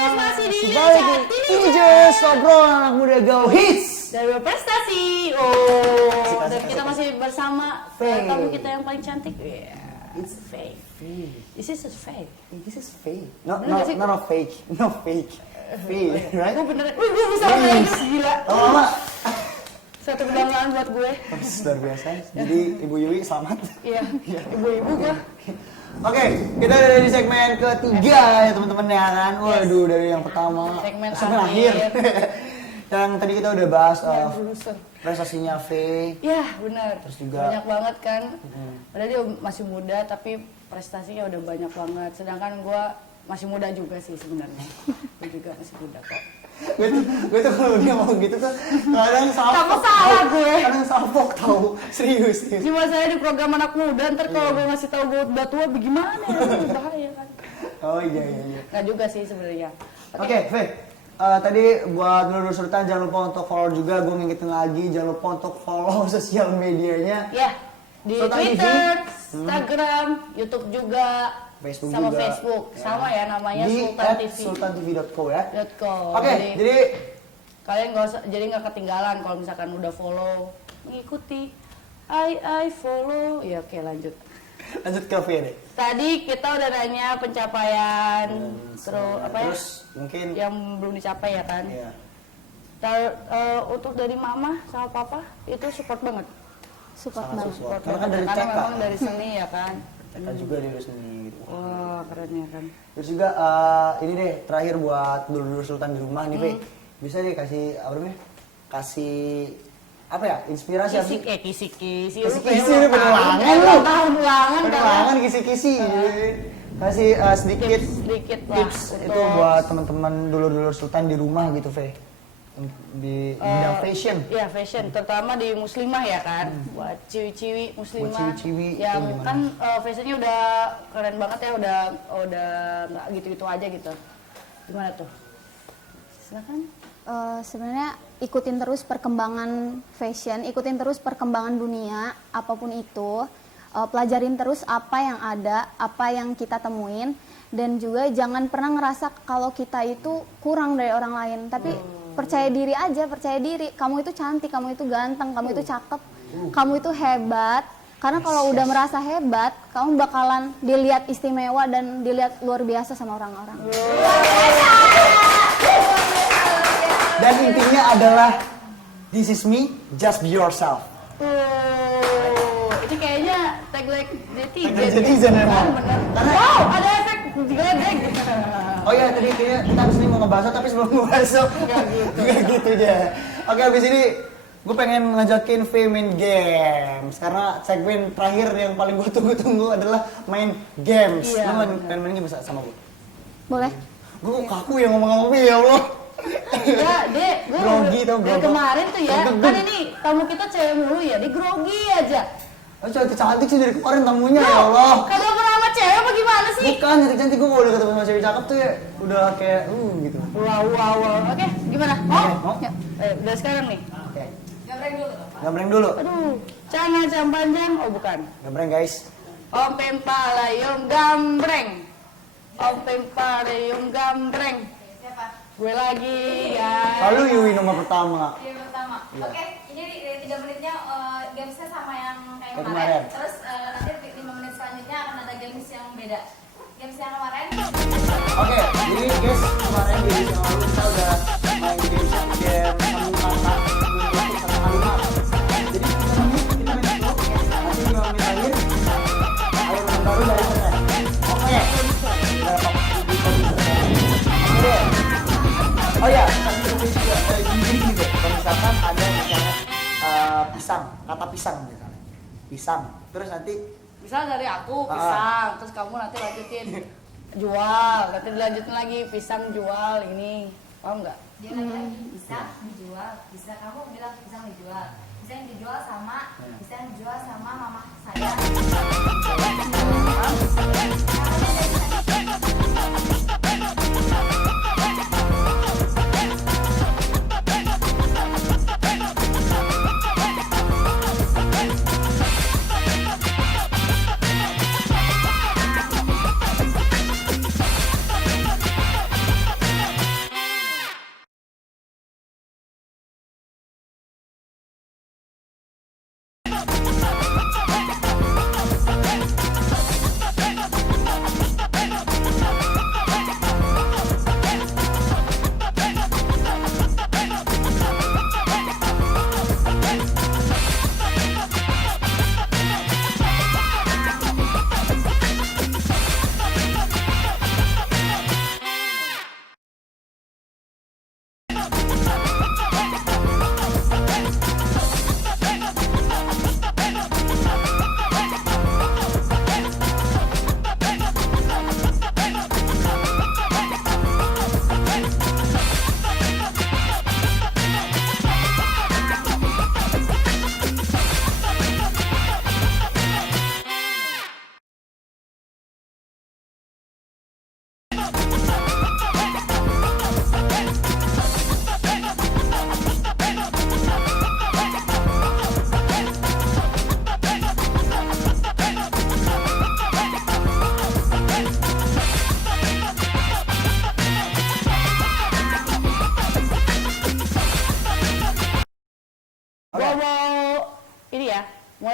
Guys, masih di balik Chat di Ini Ijaz, obrolan anak muda go hits. dari berprestasi. Oh, dan kita masih bersama Faye. tamu kita yang paling cantik. Yeah. It's Faye. fake. This is a fake. This is fake. No, Bener no, gak sih? no, no fake. No fake. Fake, right? Gue bener, gue bisa bahasa Inggris gila. Oh, Mama. Satu kebanggaan buat gue. Luar biasa. Jadi Ibu Yui selamat. Iya, ibu-ibu gue. Oke, kita udah di segmen ketiga ya teman-teman ya kan. Waduh, dari yang pertama Segmen akhir. akhir. Yang tadi kita udah bahas Produser. prestasinya V. Ya, benar. Terus juga- banyak banget kan. Padahal dia masih muda tapi prestasinya udah banyak banget. Sedangkan gue masih muda juga sih sebenarnya. Gue juga masih muda kok. gue tuh kalau dia ngomong gitu tuh kadang salfok. Kamu salah tau. gue. Kadang salfok tahu. Serius. Cuma saya di program anak muda, ntar kalau gue ngasih tahu gue udah tua bagaimana ya? Bahaya kan. Oh iya iya iya. Nggak juga sih sebenarnya. Oke, V. Tadi buat Nurul Sultan jangan lupa untuk follow juga, gue ngingetin lagi jangan lupa untuk follow sosial medianya. Ya, di Sultan Twitter, Instagram, YouTube juga, Facebook sama juga. Facebook, sama ya namanya Di Sultan TV. sultantv.co ya. .com. Oke, jadi kalian nggak usah, jadi nggak ketinggalan kalau misalkan udah follow, mengikuti. I follow, ya oke lanjut. lanjut ke V deh. Tadi kita udah nanya pencapaian, terus apa ya? Terus mungkin Yang belum dicapai ya kan? ya, Untuk dari mama sama papa itu support banget. Support Sangat banget. support. Karena kan dari Karena TK. memang dari seni ya kan. kan juga dia sendiri gitu. Wah keren ya kan. Terus juga ini deh terakhir buat dulur Sultan di rumah nih, V. Bisa deh kasih apa namanya? Kasih apa ya? Inspirasi apa sih? Kisi-kisi. Kisi-kisi ini penulangan lu. Penulangan Penulangan kisi-kisi. Kasih sedikit sedikit lah tips untuk- itu buat teman-teman dulur-dulur Sultan di rumah gitu, V. Di bidang fashion. Ya fashion, terutama di muslimah ya kan, buat ciwi-ciwi muslimah. Buat ciwi-ciwi itu yang gimana? kan fashionnya udah keren banget ya, udah nggak gitu-gitu aja gitu. Gimana tuh? Silakan. Sebenarnya ikutin terus perkembangan fashion, ikutin terus perkembangan dunia, apapun itu. Pelajarin terus apa yang ada, apa yang kita temuin, dan juga jangan pernah ngerasa kalau kita itu kurang dari orang lain. Tapi percaya diri aja, percaya diri. Kamu itu cantik, kamu itu ganteng, kamu itu cakep, kamu itu hebat. Karena kalau udah merasa hebat, kamu bakalan dilihat istimewa dan dilihat luar biasa sama orang-orang. Dan intinya adalah this is me, just be yourself. Ini kayaknya tagline netizen. Tagline netizen emang. Bener. Karena- Wow, ada efek geledek. Oh iya, tadi kayaknya kita abis ini mau ngebahas, tapi sebelum ngebahas nggak gitu deh. Oke, abis ini gue pengen ngajakin V main games. Karena segmen terakhir yang paling gue tunggu-tunggu adalah main games. Iya, Lu main games sama gue? Boleh? Gue kok kaku ya ngomong sama V, ya Allah. Ya, Dek, gue Grogi tau, dari grogi. kemarin tuh ya, Grogi. kan ini tamu kita cewek mulu ya, dia grogi aja. Oh, cantik sih dari kemarin tamunya, ya Allah. Kagak pernah sama cewek apa gimana sih? Bukan, cantik-cantik gue kalau udah ketemu sama cewek cakep tuh ya udah kayak gitu. Wow. Oke, gimana? Mau? Oke, mau? Yuk, dari sekarang nih. Oke. Gambreng dulu. Aduh, cangan jam panjang. Oh, bukan. Gambreng guys. Om Pempalayong gambreng. Om Pempalayong gambreng. Gue lagi ya. Lalu Yui nomor pertama. Game pertama. Iya. Oke, ini di 3 menitnya gamesnya sama yang kayak Kayak kemarin. kemarin. Terus nanti 5 menit selanjutnya akan ada games yang beda. Games yang kemarin. Oke, jadi guys kemarin di edisi yang lalu kita udah main game sambung kata untuk satu kalimat. Jadi kita main itu nanti 5 menit lagi ada yang baru dari internet. Oke. Kita Oke. Oh ya, gini deh. Kalau misalkan ada misalnya pisang, kata pisang misalnya. Pisang. Terus nanti Misal dari aku pisang, terus kamu nanti lanjutin jual, nanti dilanjutin lagi pisang jual ini, paham nggak? Dia lagi pisang dijual. Bisa kamu bilang pisang dijual. Bisa yang dijual sama bisa yang dijual sama mama saya.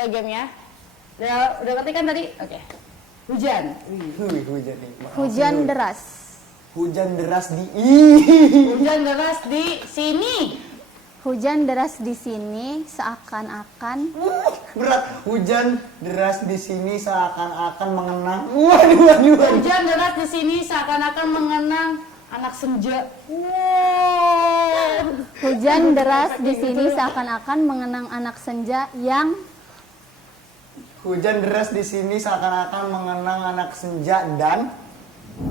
gamenya. Udah ngerti kan tadi? Oke. Hujan. Hujan nih. Hujan deras. Hujan deras di Hujan deras di sini. Hujan deras di sini seakan-akan. Berat. Hujan deras di sini seakan-akan mengenang. Waduh. Hujan deras di sini seakan-akan mengenang anak senja. Wow. Hujan deras di sini seakan-akan mengenang anak senja yang Hujan deras di sini seakan-akan mengenang anak senja dan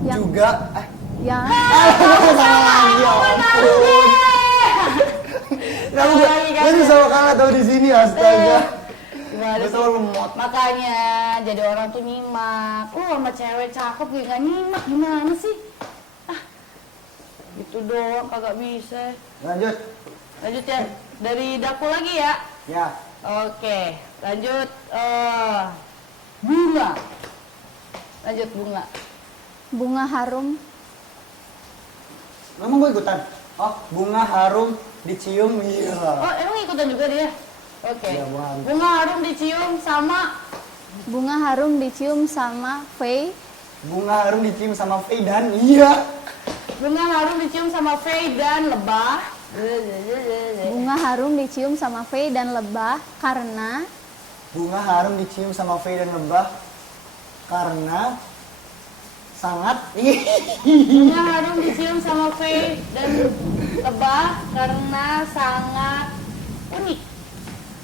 yang juga yang ya ampun. Kamu gue tuh sama kalah tau di sini astaga. Gimana Gue sih? selalu lemot. Makanya jadi orang tuh nyimak. Sama cewek cakep gue gak nyimak gimana sih? Gitu doang kagak bisa. Lanjut. Lanjut ya. Dari Daku lagi ya. Ya. Oke, lanjut bunga. Lanjut bunga. bunga harum Emang gue ikutan? Oh, bunga harum dicium. Iya. Oh, emang ikutan juga dia? Oke. Iya, bunga harum. Bunga harum dicium sama bunga harum dicium sama Faye. Bunga harum dicium sama Faye dan iya. bunga harum dicium sama Faye dan lebah. Bunga harum dicium sama Faye dan lebah karena Bunga harum dicium sama Faye dan lebah karena sangat Bunga harum dicium sama Faye dan lebah karena sangat unik.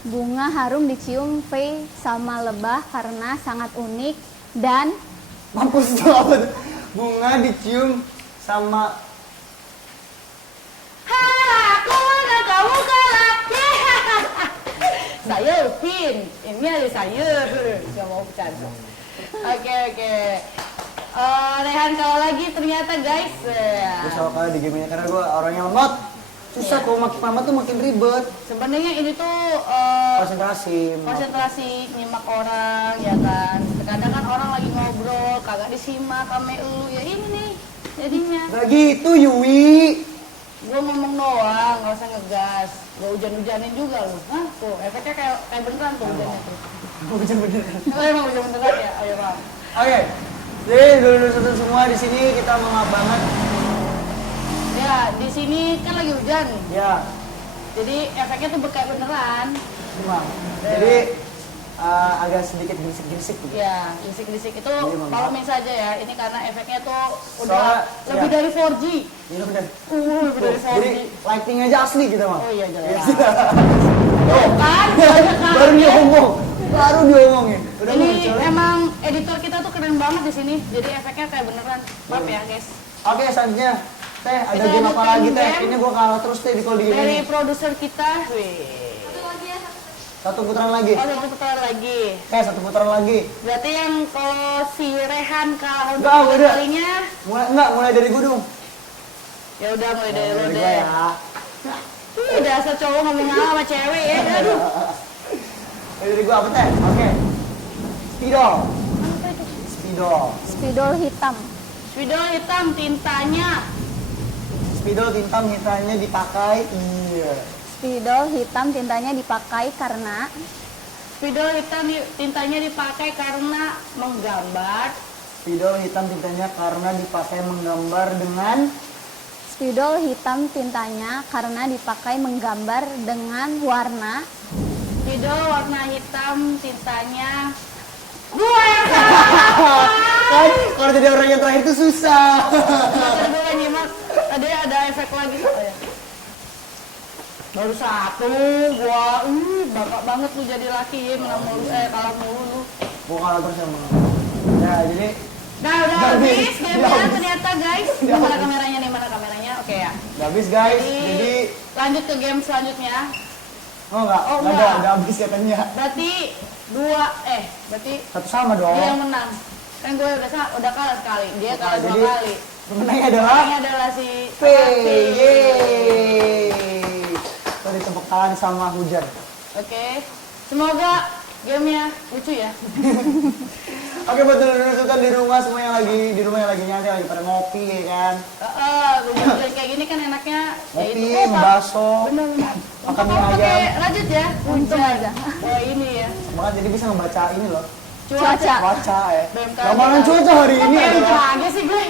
bunga harum dicium Faye sama lebah karena sangat unik dan mampus tuh apa tuh? Bunga dicium sama Aku mana kamu kelak. Sayur pin, ini ada sayur. Gak mau bercanda. Oke. Rehan kalau lagi ternyata guys. gue selalu kalah di game ini karena gue orangnya lemot. Susah kalau makin lama tuh makin ribet. Sebenarnya ini tuh konsentrasi nyimak orang ya kan. Kadang kan orang lagi ngobrol kagak disimak sama lu ya ini nih jadinya. Gak gitu Yui. Gue ngomong doang, nggak usah ngegas. Gue hujan-hujanin juga lu. Hah tuh efeknya kayak beneran tuh hujannya tuh. Bener-bener. Oh emang hujan beneran ya? Ayo bang. Oke. Jadi dulu satu semua di sini kita mengap banget. Ya di sini kan lagi hujan. Ya, Jadi efeknya tuh kayak beneran. memang. Jadi agak sedikit berisik-berisik gitu. Ya, lisik-lisik itu Iya, Bang. kalau saja ya. Ini karena efeknya tuh udah Soalnya, lebih ya. dari 4G. Iya bener. Lebih dari 4G. Jadi lighting aja asli kita mah. Oh iya jelas. Iya. Tuh kan, banyak kan. Baru diomong. Baru diomongin. Udah Ini muncul. emang editor kita tuh keren banget di sini. Jadi efeknya kayak beneran. Maaf ya guys. Oke, selanjutnya. Teh, ada Kita game apa lanjutkan lagi Teh? game. Ini gua kalah terus Teh di kalau di game Dari ini. produser kita, wih. Satu putaran lagi. Oh, satu putaran lagi. Satu putaran lagi. Berarti yang kalau si Rehan kalah untuk Enggak, kedua udah. kalinya, Mulai dari gua dong. ya udah mulai dari lo Dari deh. gua ya. Ih, dasar cowok ngomong ngalah sama cewek ya. Aduh. Dari gua apa Teh? Oke. Spidol. Spidol. spidol hitam. Spidol hitam tintanya. Spidol hitamnya dipakai. Iya. Spidol hitam tintanya dipakai karena Spidol hitam tintanya dipakai karena menggambar. Spidol hitam tintanya karena dipakai menggambar dengan spidol hitam tintanya karena dipakai menggambar dengan warna Spidol warna hitam tintanya. Gua yang salah. kan kalau jadi orang yang terakhir itu susah. Tadi gue gak nyimak. Tadi ada efek lagi. Oh, ya. Baru satu, gua, bapak banget lu jadi laki ya, menang mulu, kalah mulu lu. Gua kalah terus emang. Ya jadi Nah udah Udah habis habis, gamenya udah habis. ternyata guys. Udah Mana habis. kameranya nih, mana kameranya? Oke ya. udah habis guys. Jadi lanjut ke game selanjutnya. enggak, Oh, enggak enggak. ada habis katanya. Berarti berarti Satu sama dong. dia yang menang. Kan gue udah kalah sekali, dia kalah dua Jadi kali. pemenangnya adalah Ini adalah si P. Yeay. Tadi tepuk tangan sama hujan. Oke. Semoga gamenya lucu ya. Oke, buat dulu Sultan di rumah semua yang lagi nyantai, lagi pada ngopi ya kan. Hujan kayak gini kan enaknya Ngopi, Pak. ngebaso. Bener-bener. Makan mie Kamu pakai ayam. rajut ya? Untung Hujan. aja. Wah ini ya. Banget jadi bisa ngebaca ini loh. Cuaca. Cuaca ya. BMKG. Ramalan cuaca hari ini adalah BMKG sih gue.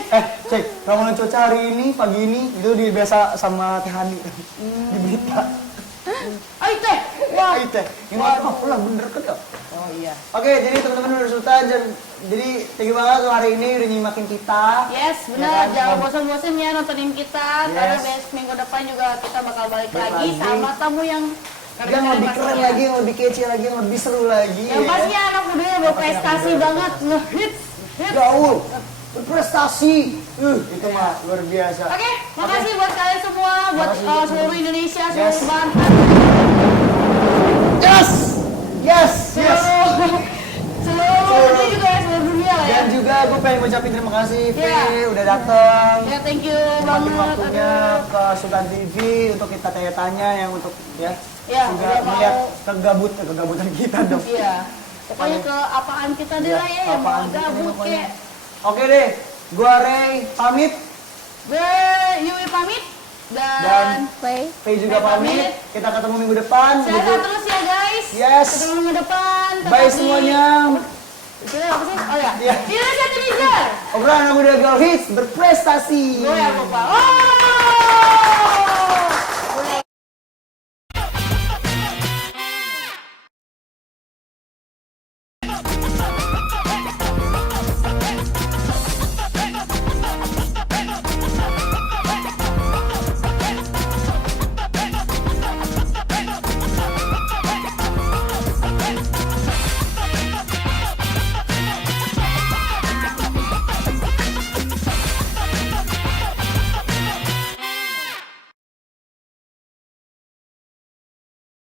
cek ramalan cuaca hari ini pagi ini itu biasa sama Teh Hani di berita. Ayo teh. Wah. Itu teh. Ini lah bener kan ya? Oh iya. Oke, jadi teman-teman Nur Sultan dan jadi thank you banget lo hari ini udah nyimakin kita. Yes, Ya benar. kan? Jangan bosan-bosan ya nontonin kita. Karena Yes. minggu depan juga kita bakal balik Balik lagi lagi. sama tamu yang Yang lebih keren lagi, yang lebih kece lagi, yang lebih seru lagi. Yang ya. pasti anak muda yang berprestasi banget, ngehits. Hits. Gaul, berprestasi. Itu mah luar biasa. Oke, makasih buat kalian semua, buat Makasih. seluruh Indonesia, Yes. seluruh Banten, Yes. Yes, yes. seluruh juga ya, seluruh dunia lah ya. Dan juga gue pengen ngucapin terima kasih V Iya. udah datang. Ya, thank you Nyempetin banget. waktunya Aduh. ke Sultan TV untuk kita tanya-tanya yang untuk ya, Ya, juga udah melihat mau. kegabutan kita dong. Iya. Pokoknya ke apaan kita deh lah ya, yang mau apaan kita nih gabut pokoknya. kayak. Oke deh, gua Ray pamit Gue Yui pamit dan dan Play. V juga Ray pamit. pamit. Kita ketemu minggu depan. sehat terus ya guys. Yes. Ketemu minggu depan. tetap Bye di- semuanya. Kita apa sih? Oh ya. Iya. Indonesia Teenager. Obrolan anak muda Girl Hits berprestasi. Gue yang lupa. Oh.